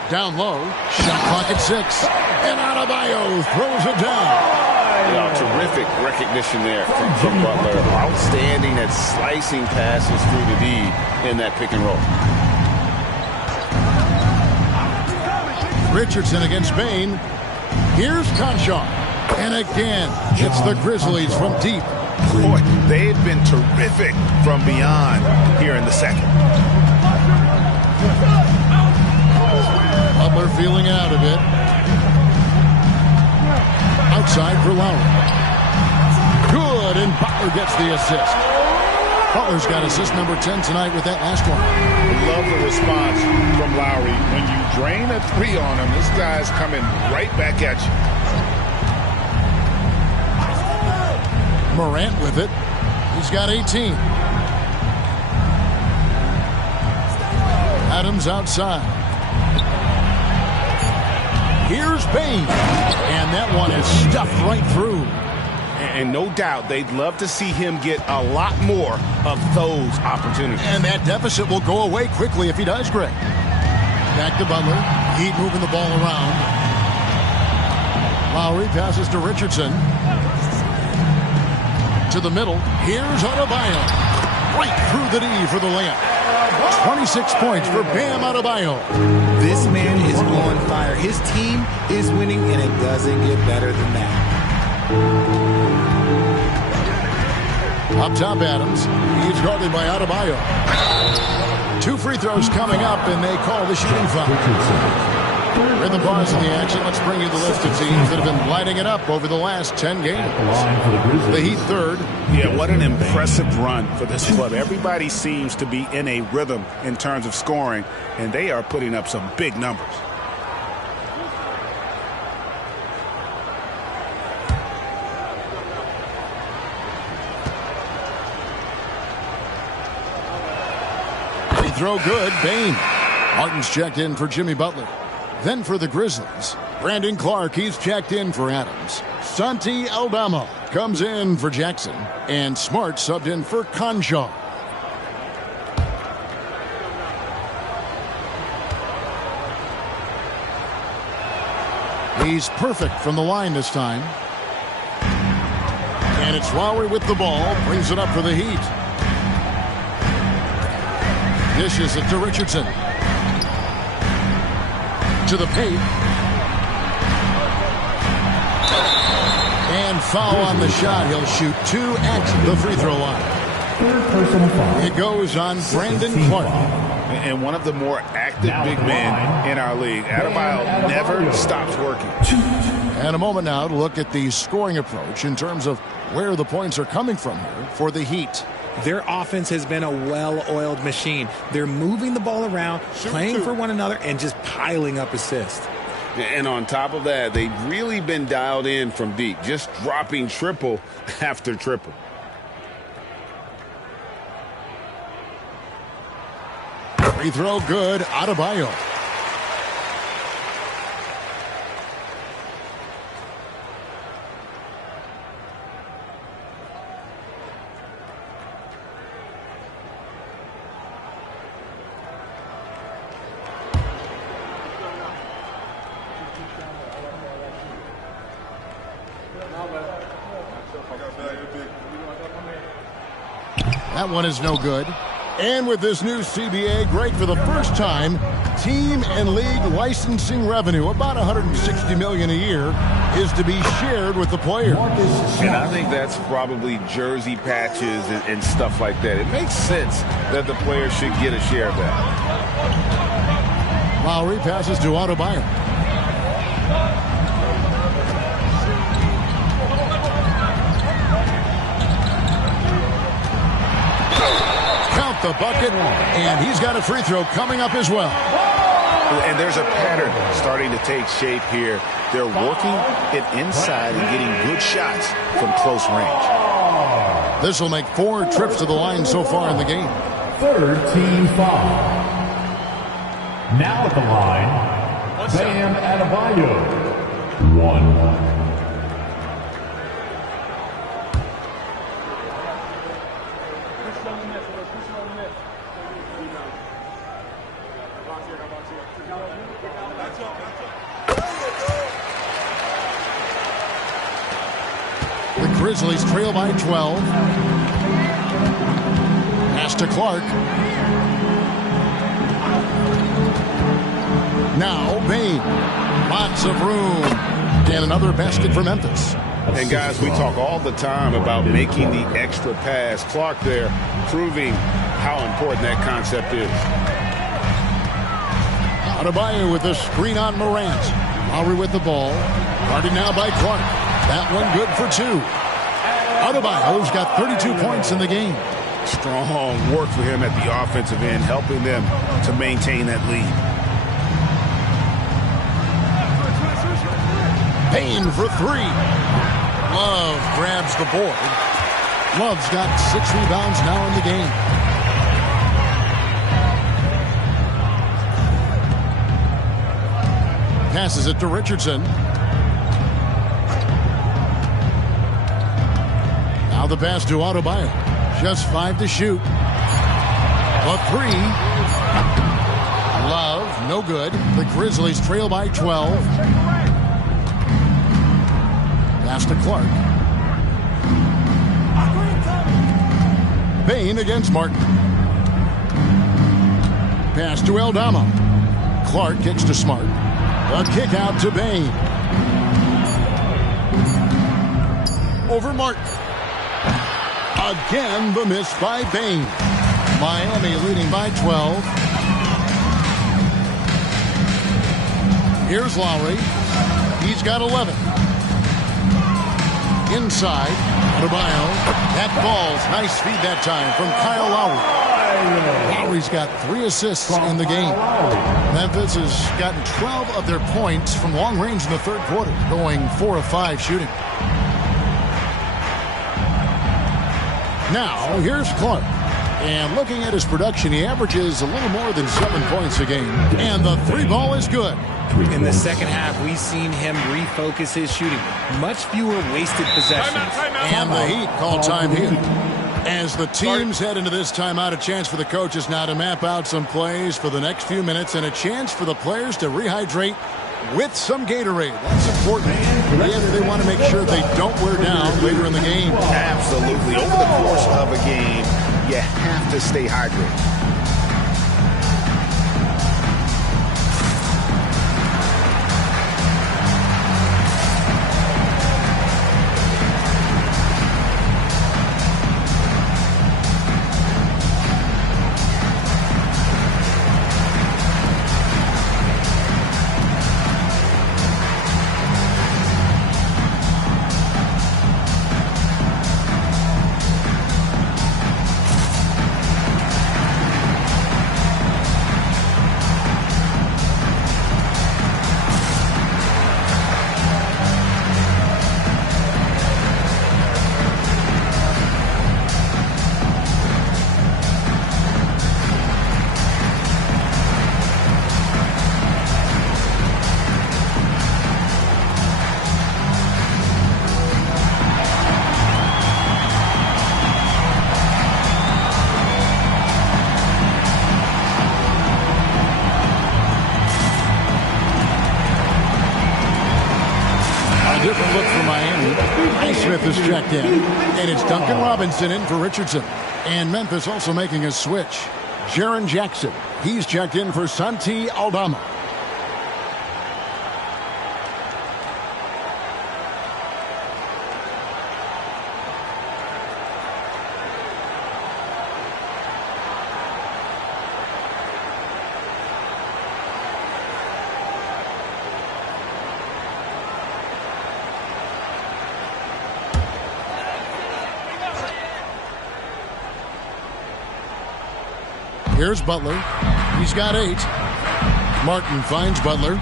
Down low, shot clock at 6, and Adebayo throws it down. Terrific recognition there from Butler. Outstanding at slicing passes through the D in that pick and roll. Richardson against Bain. Here's Conchar. And again, it's the Grizzlies from deep. Boy, they've been terrific from beyond here in the second. Butler feeling out of it. outside for Lowry. Good, and Butler gets the assist. Butler's got assist number 10 tonight with that last one. Love the response from Lowry. When you drain a three on him, this guy's coming right back at you. Morant with it. He's got 18. Adams outside. Here's Bain. And that one is stuffed right through. And no doubt they'd love to see him get a lot more of those opportunities. And that deficit will go away quickly if he does, Greg. Back to Butler. Heat moving the ball around. Lowry passes to Richardson. To the middle. Here's Adebayo. Right through the knee for the layup. 26 points for Bam Adebayo. This man is on fire. His team is winning, and it doesn't get better than that. Up top, Adams. He's guarded by Adebayo. 2 free throws coming up, and they call the shooting foul. We're in the bars of the action. Let's bring you the list of teams that have been lighting it up over the last 10 games. The Heat third. Yeah, what an impressive run for this club. Everybody seems to be in a rhythm in terms of scoring, and they are putting up some big numbers. Free throw good. Bain. Martin's checked in for Jimmy Butler. Then for the Grizzlies, Brandon Clark, he's checked in for Adams. Santi Aldama comes in for Jackson. And Smart subbed in for Concha. He's perfect from the line this time. And it's Lowry with the ball. Brings it up for the Heat. Dishes it to Richardson. To the paint. And foul on the shot. He'll shoot 2 at the free throw line. It goes on Brandon Clark. And one of the more active big men in our league. Adebayo never stops working. And a moment now to look at the scoring approach in terms of where the points are coming from here for the Heat. Their offense has been a well-oiled machine. They're moving the ball around, playing for one another, and just piling up assists. And on top of that, they've really been dialed in from deep, just dropping triple after triple. Free throw good. Adebayo. That one is no good. And with this new CBA, great for the first time, team and league licensing revenue, about $160 million a year, is to be shared with the players. And I think that's probably jersey patches and stuff like that. It makes sense that the players should get a share of that. Lowry passes to Adebayo. The bucket, and he's got a free throw coming up as well. And there's a pattern starting to take shape here. They're working it inside and getting good shots from close range. This will make 4 trips to the line so far in the game. Third team foul. Now at the line, Bam Adebayo. 1. The Grizzlies trail by 12. Pass to Clark. Now Bain. Lots of room. And another basket for Memphis. And guys, we talk all the time about making the extra pass. Clark there proving how important that concept is. Adebayo with the screen on Morant. Lowry with the ball. Guarded now by Clark. That one good for 2. Adebayo's got 32 points in the game. Strong work for him at the offensive end, helping them to maintain that lead. Payne for 3. Love grabs the board. Love's got 6 rebounds now in the game. Passes it to Richardson. Now the pass to Adebayo. Just 5 to shoot. A 3. Love, no good. The Grizzlies trail by 12. Pass to Clark. Payne against Martin. Pass to Aldama. Clark kicks to Smart. A kick out to Payne. Over Martin. Again, the miss by Payne. Miami leading by 12. Here's Lowry. He's got 11. Inside, Adebayo. That falls. Nice feed that time from Kyle Lowry. Lowry's got 3 assists in the game. Memphis has gotten 12 of their points from long range in the third quarter, going 4 of 5 shooting. Now, here's Clark. And looking at his production, he averages a little more than 7 points a game. And the 3 ball is good. In the second half, we've seen him refocus his shooting. Much fewer wasted possessions. And the Heat call time here. As the teams head into this timeout, a chance for the coaches now to map out some plays for the next few minutes and a chance for the players to rehydrate with some Gatorade. That's important if they want to make sure they don't wear down later in the game. Absolutely. Over the course of a game, you have to stay hydrated. Different look for Miami. Highsmith is checked in. And it's Duncan Robinson in for Richardson. And Memphis also making a switch. Jaren Jackson. He's checked in for Santi Aldama. Here's Butler. He's got 8. Martin finds Butler.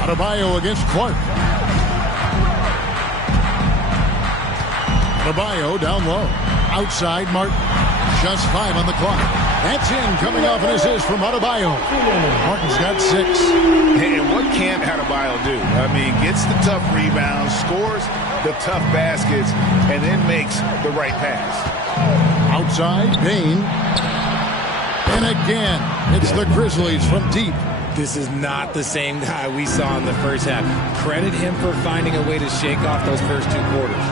Adebayo against Clark. Adebayo down low. Outside Martin. Just 5 on the clock. That's in, coming off an assist from Adebayo. Martin's got 6. And what can Adebayo do? I mean, gets the tough rebounds, scores the tough baskets, and then makes the right pass. Outside, Payne. And again, it's the Grizzlies from deep. This is not the same guy we saw in the first half. Credit him for finding a way to shake off those first 2 quarters.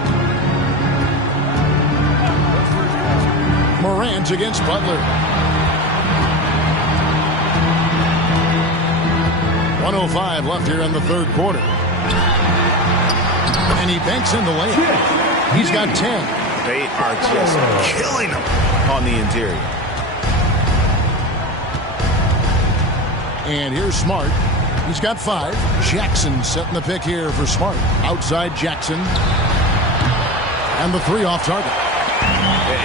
Morant against Butler. 1:05 left here in the third quarter. And he banks in the layup. He's got 10. They are just killing him on the interior. And here's Smart. He's got 5. Jackson setting the pick here for Smart. Outside Jackson. And the 3 off target.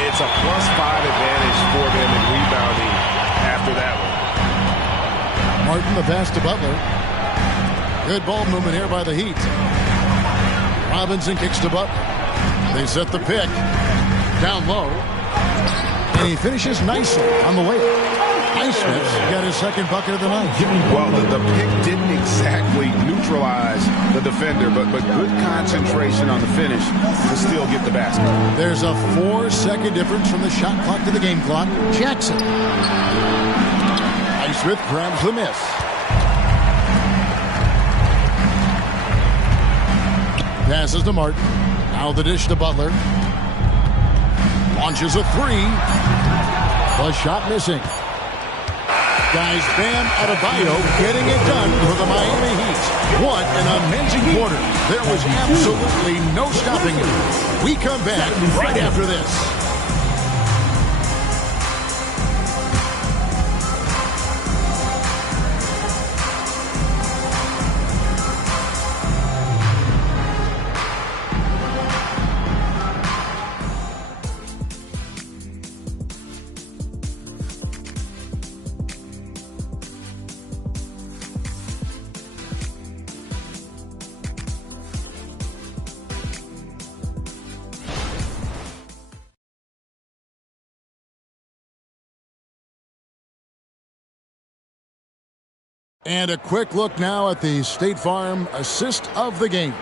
It's a +5 advantage for them in rebounding after that one. Martin, the pass to Butler. Good ball movement here by the Heat. Robinson kicks to Butler. They set the pick. Down low. And he finishes nicely on the layup. Highsmith's got his second bucket of the night. Well, the pick didn't exactly neutralize the defender, but good concentration on the finish to still get the basket. There's a 4-second difference from the shot clock to the game clock. Jackson. Highsmith grabs the miss. Passes to Martin. Now the dish to Butler. Launches a 3. The shot missing. Guys, Bam Adebayo getting it done for the Miami Heat. What an amazing quarter. There was absolutely no stopping it. We come back right after this. And a quick look now at the State Farm assist of the game.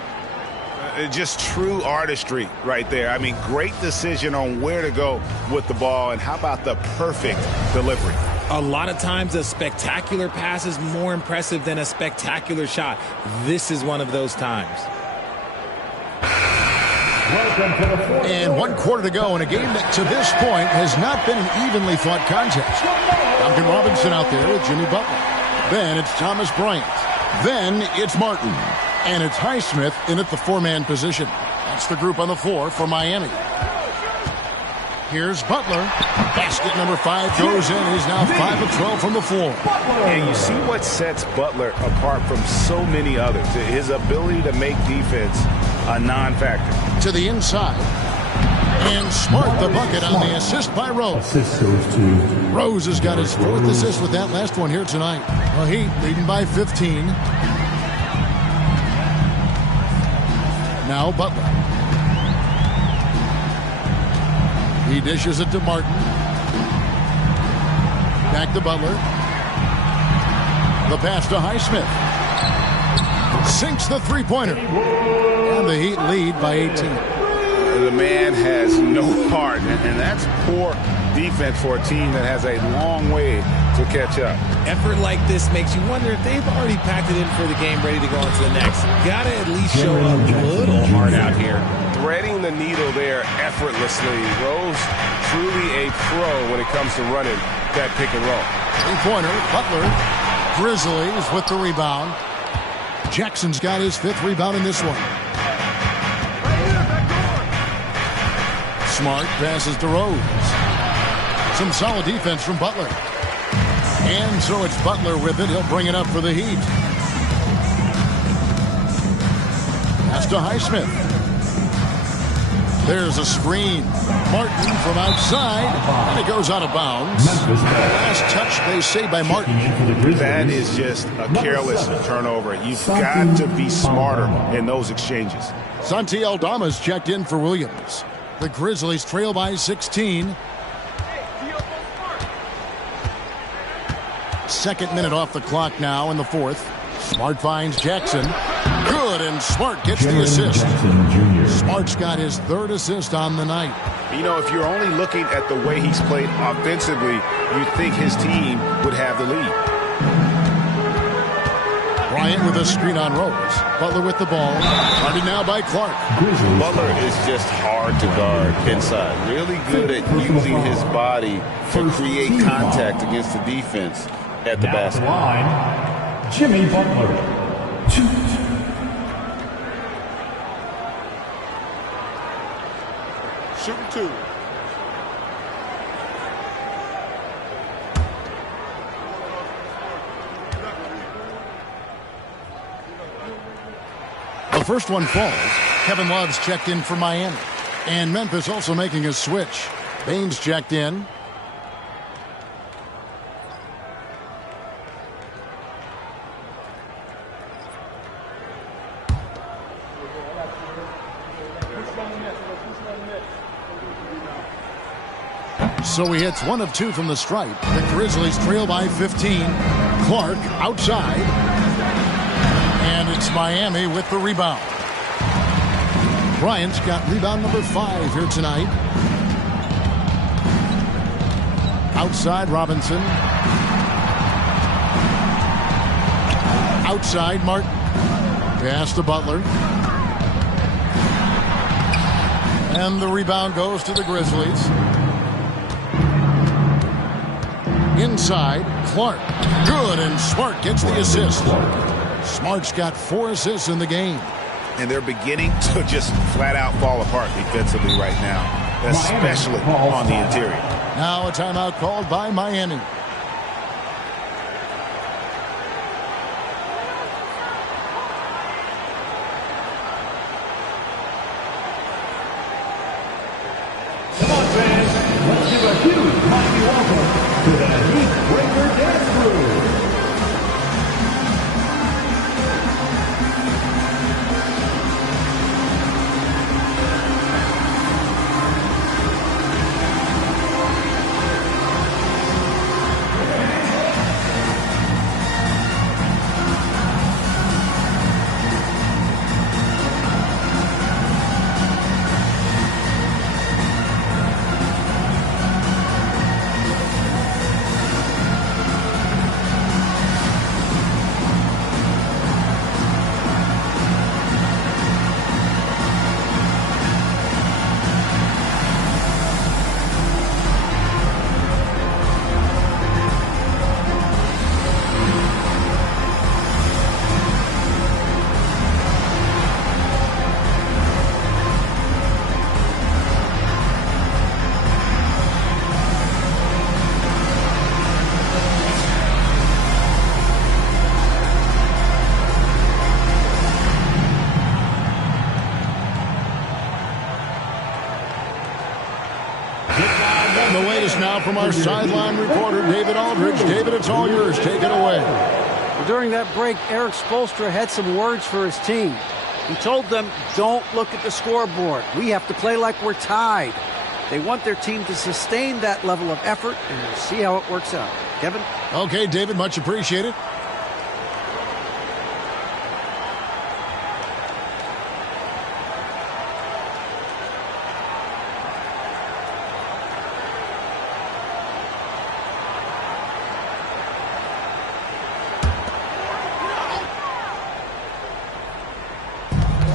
Just true artistry right there. I mean, great decision on where to go with the ball, and how about the perfect delivery? A lot of times a spectacular pass is more impressive than a spectacular shot. This is one of those times. And 1 quarter to go in a game that to this point has not been an evenly fought contest. Duncan Robinson out there with Jimmy Butler. Then it's Thomas Bryant. Then it's Martin. And it's Highsmith in at the 4-man position. That's the group on the floor for Miami. Here's Butler. Basket number 5 goes in. He's now 5 of 12 from the floor. And you see what sets Butler apart from so many others. His ability to make defense a non-factor. To the inside. And Smart the bucket on the assist by Rose. Assist goes to Rose has got his 4th assist with that last one here tonight. The Heat leading by 15. Now Butler. He dishes it to Martin. Back to Butler. The pass to Highsmith. Sinks the 3-pointer. And the Heat lead by 18. The man has no heart, and that's poor defense for a team that has a long way to catch up. Effort like this makes you wonder if they've already packed it in for the game, ready to go on to the next. Gotta at least show a little heart out here. Threading the needle there effortlessly. Rose, truly a pro when it comes to running that pick and roll. 3-pointer, Butler. Grizzlies with the rebound. Jackson's got his 5th rebound in this one. Smart passes to Rose. Some solid defense from Butler. And so it's Butler with it. He'll bring it up for the Heat. Pass to Highsmith. There's a screen. Martin from outside. And it goes out of bounds. Last touch, they say, by Martin. That is just a careless turnover. You've got to be smarter in those exchanges. Santi Aldama's checked in for Williams. The Grizzlies trail by 16. 2nd minute off the clock now in the 4th. Smart finds Jackson. Good, and Smart gets the assist. Smart's got his 3rd assist on the night. You know, if you're only looking at the way he's played offensively, you'd think his team would have the lead. Bryant with a screen on Rose. Butler with the ball. Guarded now by Clark. Butler is just hard to guard inside. Really good at using his body to create contact against the defense at the basket. Line, Jimmy Butler. 2. Shooting 2. The first one falls. Kevin Love's checked in for Miami. And Memphis also making a switch. Baines checked in. So he hits 1 of 2 from the stripe. The Grizzlies trail by 15. Clark outside. And it's Miami with the rebound. Bryant's got rebound number 5 here tonight. Outside Robinson. Outside Martin. Pass to Butler. And the rebound goes to the Grizzlies. Inside, Clark. Good, and Smart gets the assist. Smart's got 4 assists in the game. And they're beginning to just flat out fall apart defensively right now, especially on the interior. Now a timeout called by Miami. Come on, fans. Let's give a huge mighty welcome to the Heat Breaker Dance Crew. And the latest now from our sideline reporter, David Aldridge. David, it's all yours. Take it away. Well, during that break, Eric Spoelstra had some words for his team. He told them, don't look at the scoreboard. We have to play like we're tied. They want their team to sustain that level of effort, and we'll see how it works out. Kevin? Okay, David, much appreciated.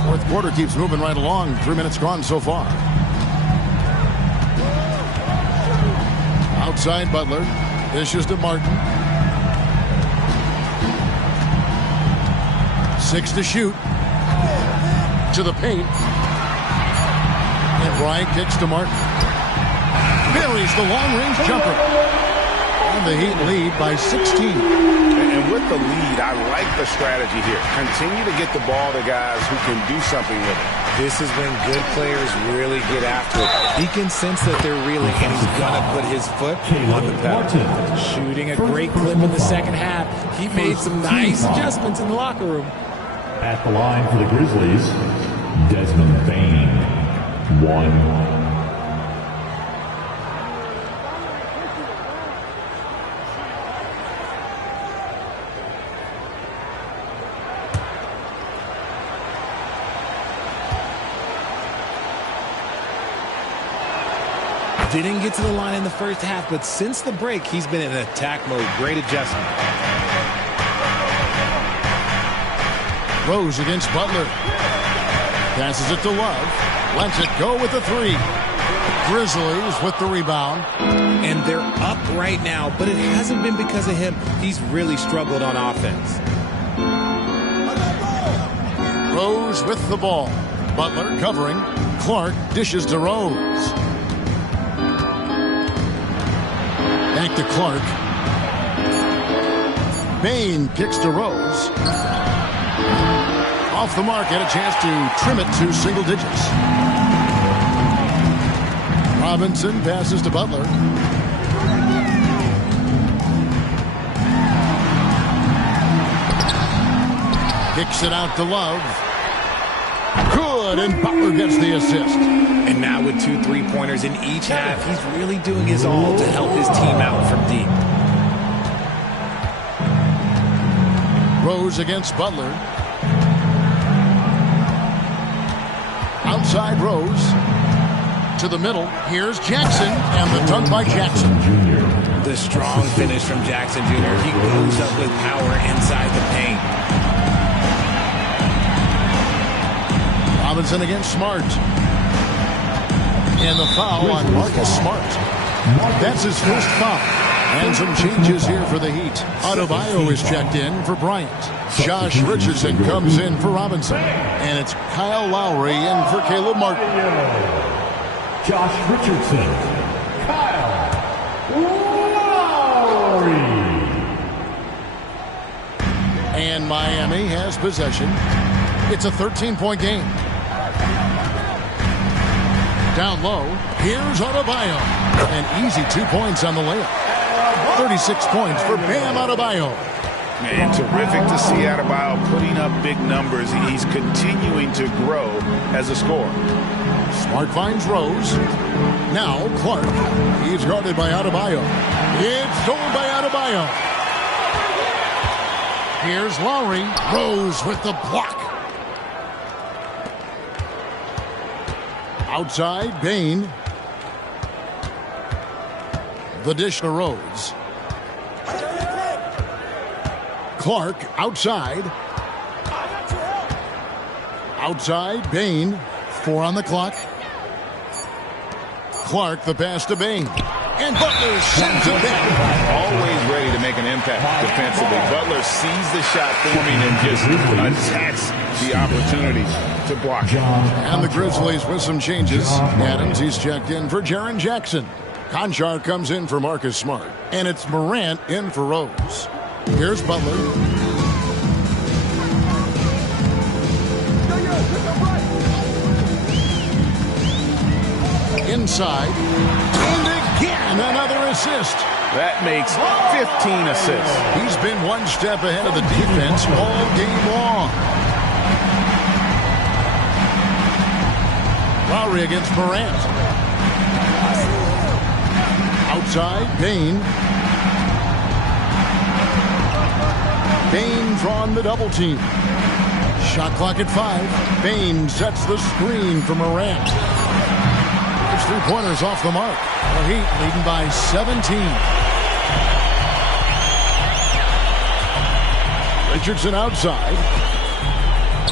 Fourth quarter keeps moving right along. 3 minutes gone so far. Outside Butler. Dishes to Martin. 6 to shoot. To the paint. And Bryant kicks to Martin. Buries the long-range jumper. And the Heat lead by 16. And with the lead, I like the strategy here. Continue to get the ball to guys who can do something with it. This is when good players really get after it. He can sense that they're reeling, and he's going to put his foot on the pedal. Shooting a great clip in the second half. He made some nice adjustments in the locker room. At the line for the Grizzlies, Desmond Bane, 1. Didn't get to the line in the first half, but since the break, he's been in attack mode. Great adjustment. Rose against Butler. Passes it to Love. Lets it go with the 3. Grizzlies with the rebound. And they're up right now, but it hasn't been because of him. He's really struggled on offense. Rose with the ball. Butler covering. Clark dishes to Rose. Back to Clark. Bane kicks to Rose. Off the mark, had a chance to trim it to single digits. Robinson passes to Butler. Kicks it out to Love. Good, and Butler gets the assist. And now with 2 3-pointers in each half, he's really doing his all to help his team out from deep. Rose against Butler. Outside Rose. To the middle. Here's Jackson, and the dunk by Jackson. The strong finish from Jackson Jr. He goes up with power inside the paint. Robinson against Smart. And the foul on Marcus Smart. That's his first foul. And some changes here for the Heat. Adebayo is checked in for Bryant. Josh Richardson comes in for Robinson. And it's Kyle Lowry in for Caleb Martin. Josh Richardson. Kyle Lowry. And Miami has possession. It's a 13-point game. Down low, here's Adebayo. And easy 2 points on the layup. 36 points for Bam Adebayo. Man, terrific to see Adebayo putting up big numbers. He's continuing to grow as a scorer. Smart finds Rose. Now Clark. He's guarded by Adebayo. It's stolen by Adebayo. Here's Lowry. Rose with the block. Outside, Bain. The dish to Rose. Clark outside. Outside, Bain. 4 on the clock. Clark, the pass to Bain. And Butler sends it back. Always ready to make an impact defensively. Butler sees the shot forming and just attacks the opportunity to block. And the Grizzlies with some changes. Adams, he's checked in for Jaren Jackson. Conchar comes in for Marcus Smart. And it's Morant in for Rose. Here's Butler. Inside. And again, another assist. That makes 15 assists. He's been one step ahead of the defense all game long. Lowry against Morant. Outside, Bain. Bain drawn the double team. Shot clock at 5. Bain sets the screen for Morant. 3-pointers off the mark. The Heat leading by 17. Richardson outside.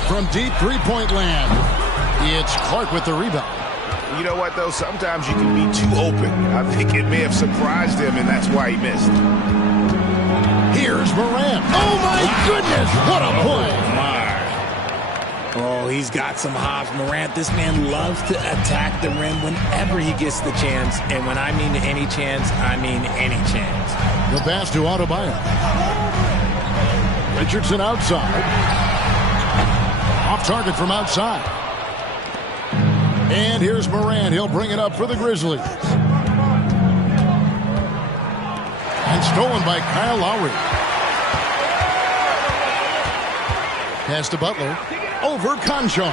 From deep three-point land. It's Clark with the rebound. You know what, though? Sometimes you can be too open. I think it may have surprised him, and that's why he missed. Here's Morant. Oh, my goodness. What a play. Oh, he's got some hops. Morant, this man loves to attack the rim whenever he gets the chance. And when I mean any chance, I mean any chance. The pass to Adebayo. Richardson outside. Off target from outside. And here's Morant. He'll bring it up for the Grizzlies. And stolen by Kyle Lowry. Pass to Butler. Over Conchar.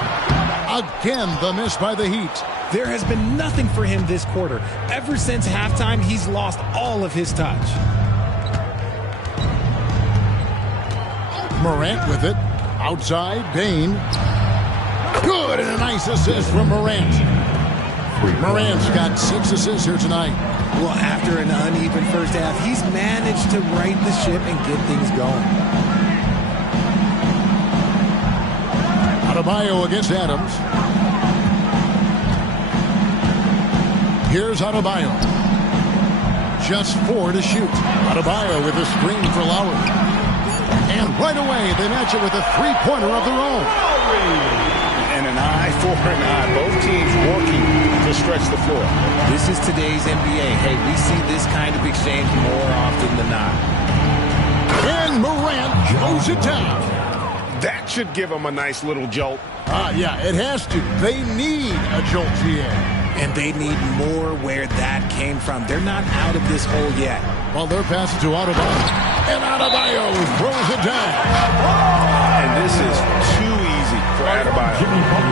Again, the miss by the Heat. There has been nothing for him this quarter. Ever since halftime, he's lost all of his touch. Morant with it. Outside, Bain. Good, and a nice assist from Morant. Morant's got 6 assists here tonight. Well, after an uneven first half, he's managed to right the ship and get things going. Adebayo against Adams. Here's Adebayo. Just 4 to shoot. Adebayo with a screen for Lowry. And right away, they match it with a 3-pointer of their own. And an eye for an eye. Both teams working to stretch the floor. This is today's NBA. Hey, we see this kind of exchange more often than not. And Morant goes it down. That should give them a nice little jolt. Yeah, it has to. They need a jolt, GA. And they need more where that came from. They're not out of this hole yet. Well, their pass to Adebayo. And Adebayo throws it down. And this is too easy for Adebayo.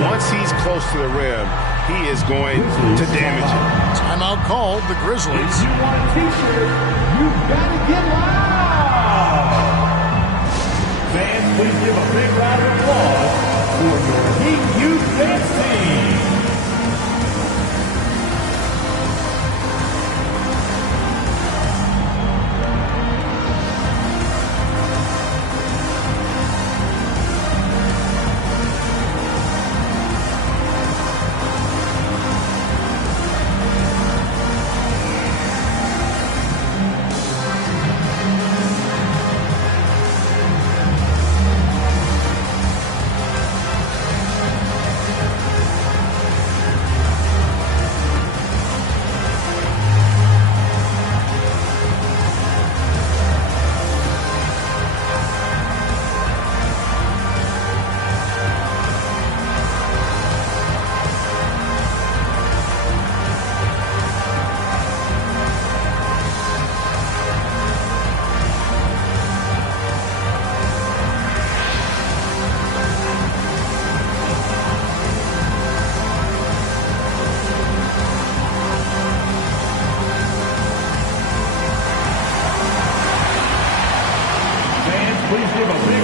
Once he's close to the rim, he is going to damage it. Timeout called, the Grizzlies. If you want a t-shirt, you've got to get loud. Fans, please give a big round of applause for your Heat Youth Dance Team.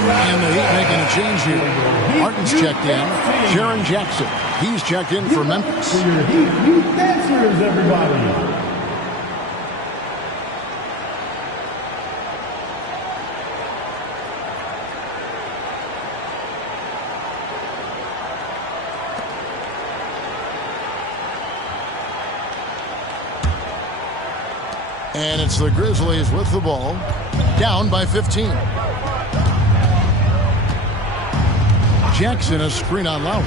And the Heat making a change here. Martin's checked in. Jaren Jackson. He's checked in for Memphis. For your Heat Youth Dancers, everybody. And it's the Grizzlies with the ball, down by 15. Jackson, a screen on Lowry.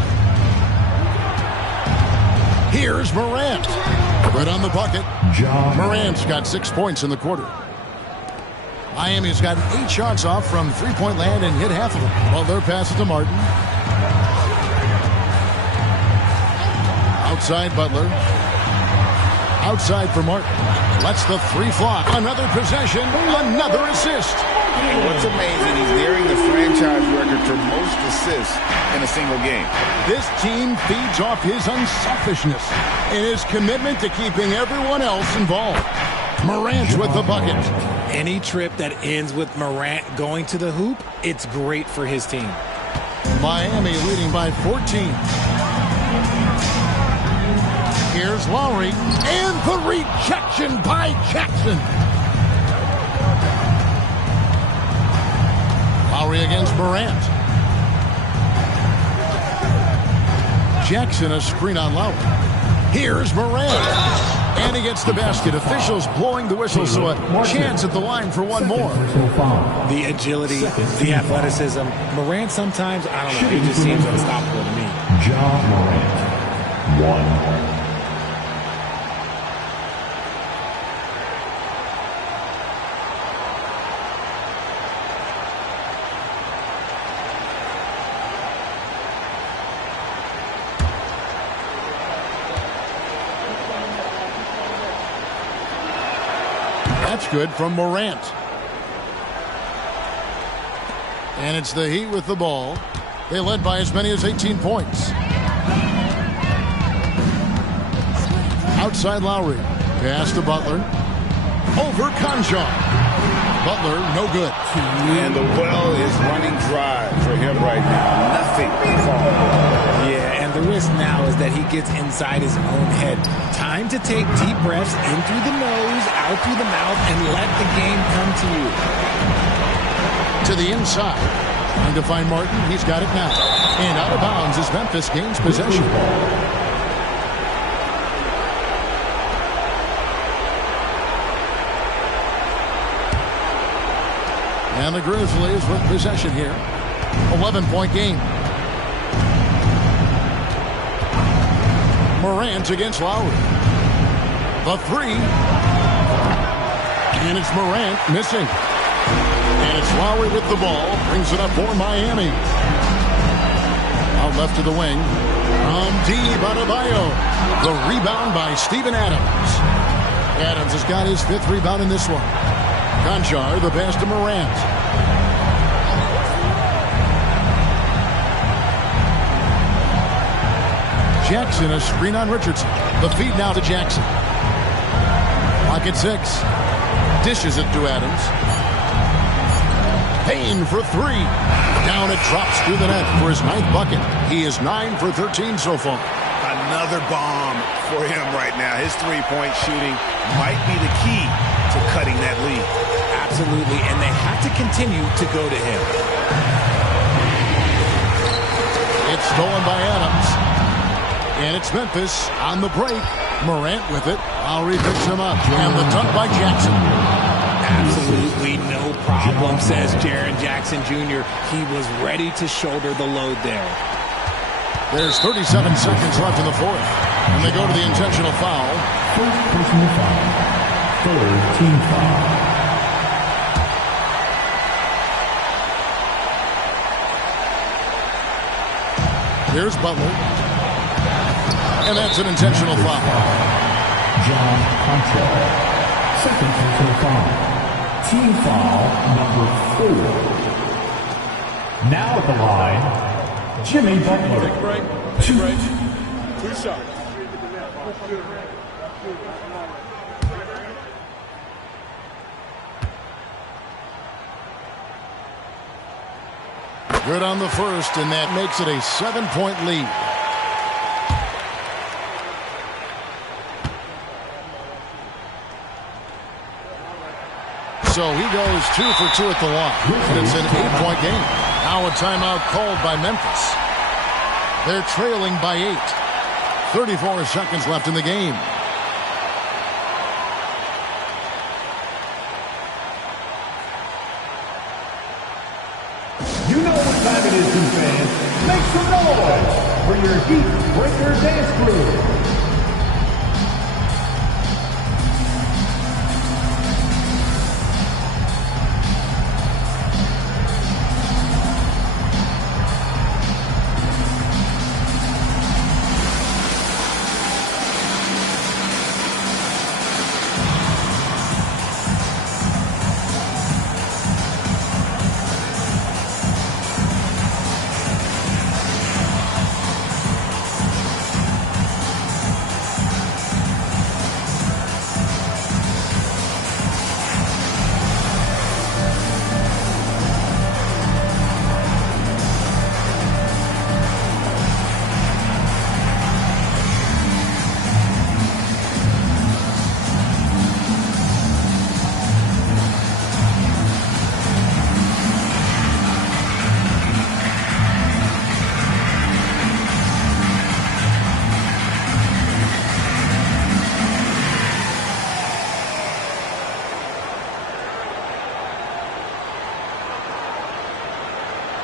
Here's Morant. Good on the bucket. Morant's got 6 points in the quarter. Miami's got 8 shots off from three-point land and hit half of them. Well, their pass to Martin. Outside Butler. Outside for Martin. Lets the three fly. Another possession, another assist. And what's amazing, he's nearing the franchise record for most assists in a single game. This team feeds off his unselfishness and his commitment to keeping everyone else involved. Morant with the bucket. Any trip that ends with Morant going to the hoop, it's great for his team. Miami leading by 14. Here's Lowry, and the rejection by Jackson. Lowry against Morant. Jackson, a screen on Lowry. Here's Morant. And he gets the basket. Officials blowing the whistle, so a chance at the line for one more. The agility, the athleticism. Morant sometimes, I don't know, he just seems unstoppable to me. John Morant, 1. That's good from Morant. And it's the Heat with the ball. They led by as many as 18 points. Outside Lowry. Pass to Butler. Over Conchon. Butler, no good. And the well is running dry for him right now. Nothing falling. Yeah, and the risk now is that he gets inside his own head. Time to take deep breaths in through the nose, out through the mouth, and let the game come to you. To the inside. Trying to find Martin. He's got it now. And out of bounds as Memphis gains possession. And the Grizzlies with possession here. 11-point game. Morant against Lowry. The three. And it's Morant missing. And it's Lowry with the ball. Brings it up for Miami. Out left to the wing. From deep, Adebayo. The rebound by Steven Adams. Adams has got his 5th rebound in this one. Conchar, the pass to Morant. Jackson, a screen on Richardson. The feed now to Jackson. Clock at 6. Dishes it to Adams. Payne for 3. Down, it drops through the net for his 9th bucket. He is 9 for 13 so far. Another bomb for him right now. His three-point shooting might be the key to cutting that lead. Absolutely, and they have to continue to go to him. It's stolen by Adams. And it's Memphis on the break. Morant with it. Lowry picks him up. And the dunk by Jackson. Absolutely no problem, says Jaren Jackson Jr. He was ready to shoulder the load there. There's 37 seconds left in the 4th. And they go to the intentional foul. First personal foul. 3rd team foul. Here's Butler. And that's an intentional foul. John Conchar. 2nd personal foul. Team foul number 4. Now at the line, Jimmy Butler. Take a break. Take a break. 2 shots. Good on the first, and that makes it a 7-point lead. So he goes 2 for 2 at the line, and it's an 8-point game. Now a timeout called by Memphis. They're trailing by 8. 34 seconds left in the game. You know what time it is, Heat fans. Make some noise for your Heat Breaker Dance Crew.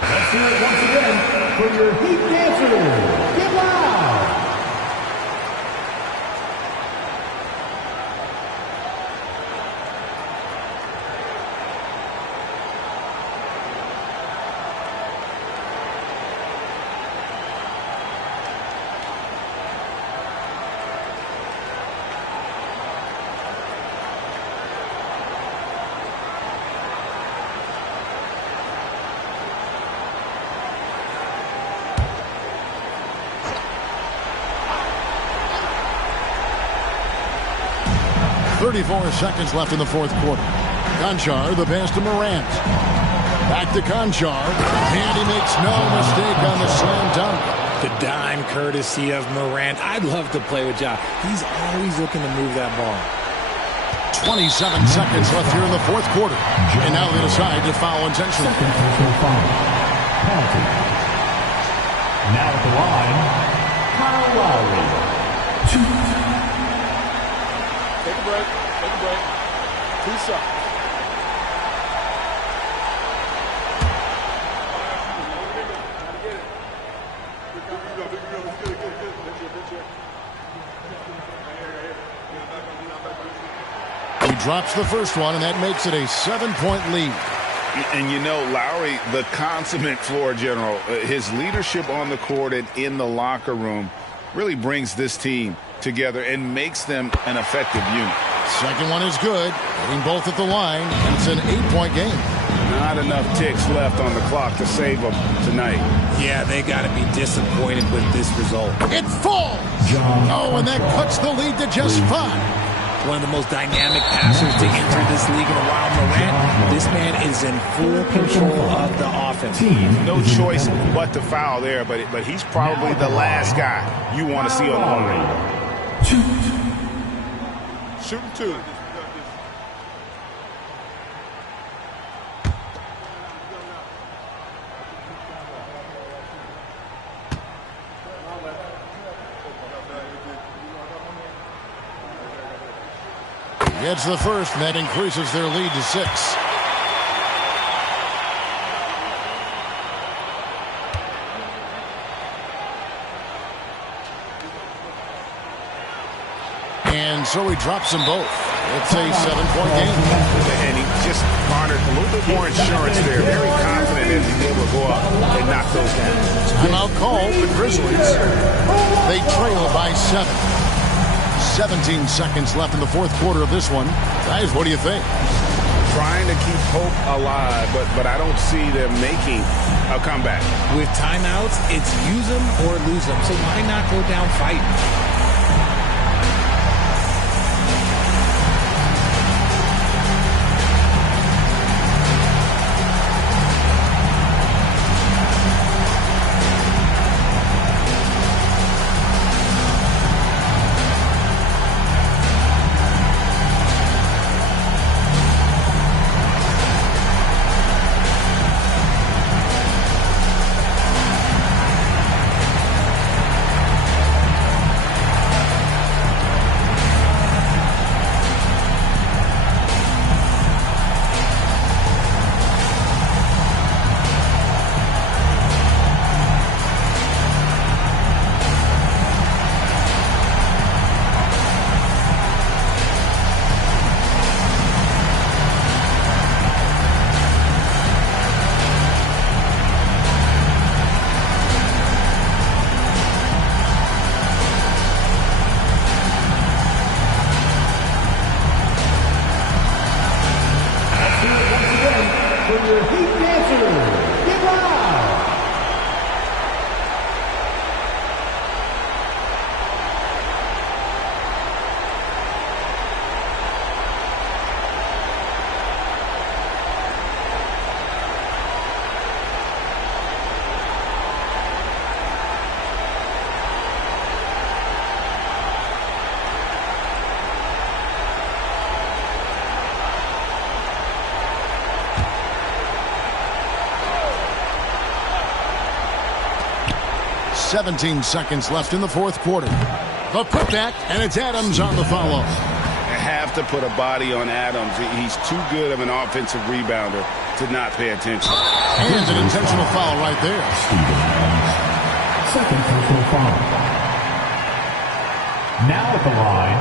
Let's hear it once again for your Heat dancers. Get loud! .34 seconds left in the 4th quarter. Conchar, the pass to Morant. Back to Conchar, and he makes no mistake on the slam dunk. The dime courtesy of Morant. I'd love to play with Ja. He's always looking to move that ball. 27 seconds left here in the 4th quarter. And now they decide to foul intentionally. Penalty. Now at the line, Kyle Lowry. 2. Take a break. Take a break. 2 shots. He drops the first one, and that makes it a 7-point lead. And you know, Lowry, the consummate floor general, his leadership on the court and in the locker room really brings this team together and makes them an effective unit. Second one is good. Hitting both at the line. It's an 8-point game. Not enough ticks left on the clock to save them tonight. Yeah, they got to be disappointed with this result. It falls. Oh, and that cuts the lead to just 5. One of the most dynamic passers to enter this league in a while, Morant. This man is in full control of the offense. No choice but to foul there, but he's probably the last guy you want to see on the line. Shooting 2. Gets the first, and that increases their lead to 6. And so he drops them both. It's a 7-point game. And he just garnered a little bit more insurance there. Very confident as he's able to go up and knock those down. Timeout call, the Grizzlies. They trail by 7. 17 seconds left in the fourth quarter of this one. Guys, what do you think? Trying to keep hope alive, but I don't see them making a comeback. With timeouts, it's use them or lose them. So why not go down fighting? .17 seconds left in the fourth quarter. The putback, and it's Adams on the follow. I have to put a body on Adams. He's too good of an offensive rebounder to not pay attention. And an intentional foul right there. Second personal foul. Now at the line,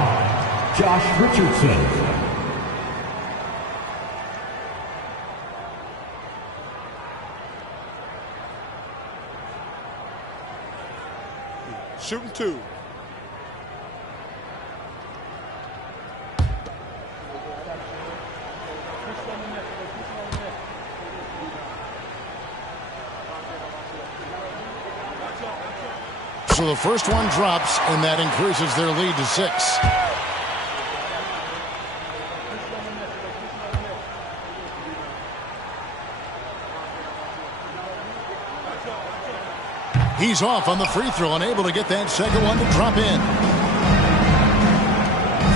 Josh Richardson. Shooting 2. So the first one drops, and that increases their lead to 6. He's off on the free throw, unable to get that second one to drop in.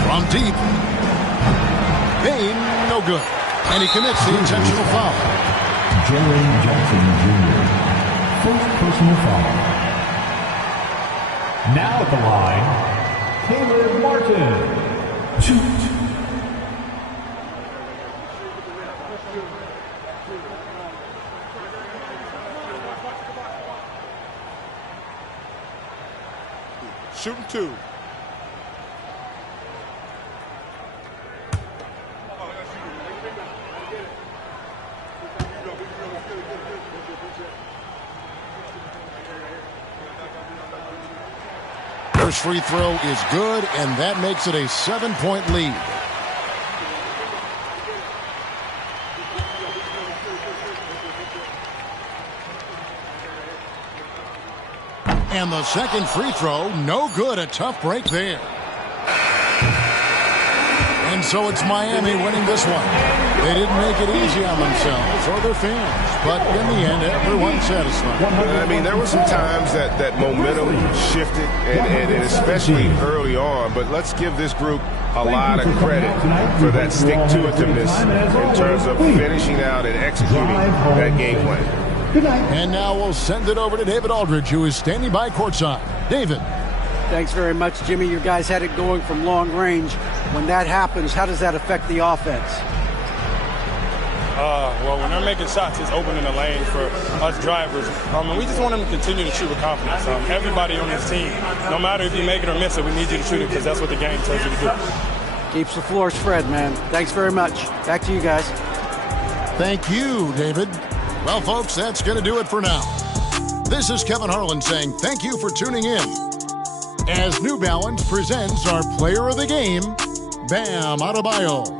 From deep. Payne, no good. And he commits the intentional foul. Jaren Jackson Jr. First personal foul. Now at the line, Caleb Martin. Shoot. Shooting 2. First free throw is good, and that makes it a 7-point lead. And the second free throw, no good. A tough break there. And so it's Miami winning this one. They didn't make it easy on themselves or their fans, but in the end, everyone's satisfied. I mean, there were some times that momentum shifted, and especially early on, but let's give this group a lot of credit for that stick-to-itiveness in terms of finishing out and executing that game plan. And now we'll send it over to David Aldridge, who is standing by courtside. David. Thanks very much, Jimmy. You guys had it going from long range. When that happens, how does that affect the offense? Well, when they're making shots, it's opening the lane for us drivers. And we just want them to continue to shoot with confidence. Everybody on this team, no matter if you make it or miss it, we need you to shoot it because that's what the game tells you to do. Keeps the floor spread, man. Thanks very much. Back to you guys. Thank you, David. Well, folks, that's going to do it for now. This is Kevin Harlan saying thank you for tuning in as New Balance presents our player of the game, Bam Adebayo.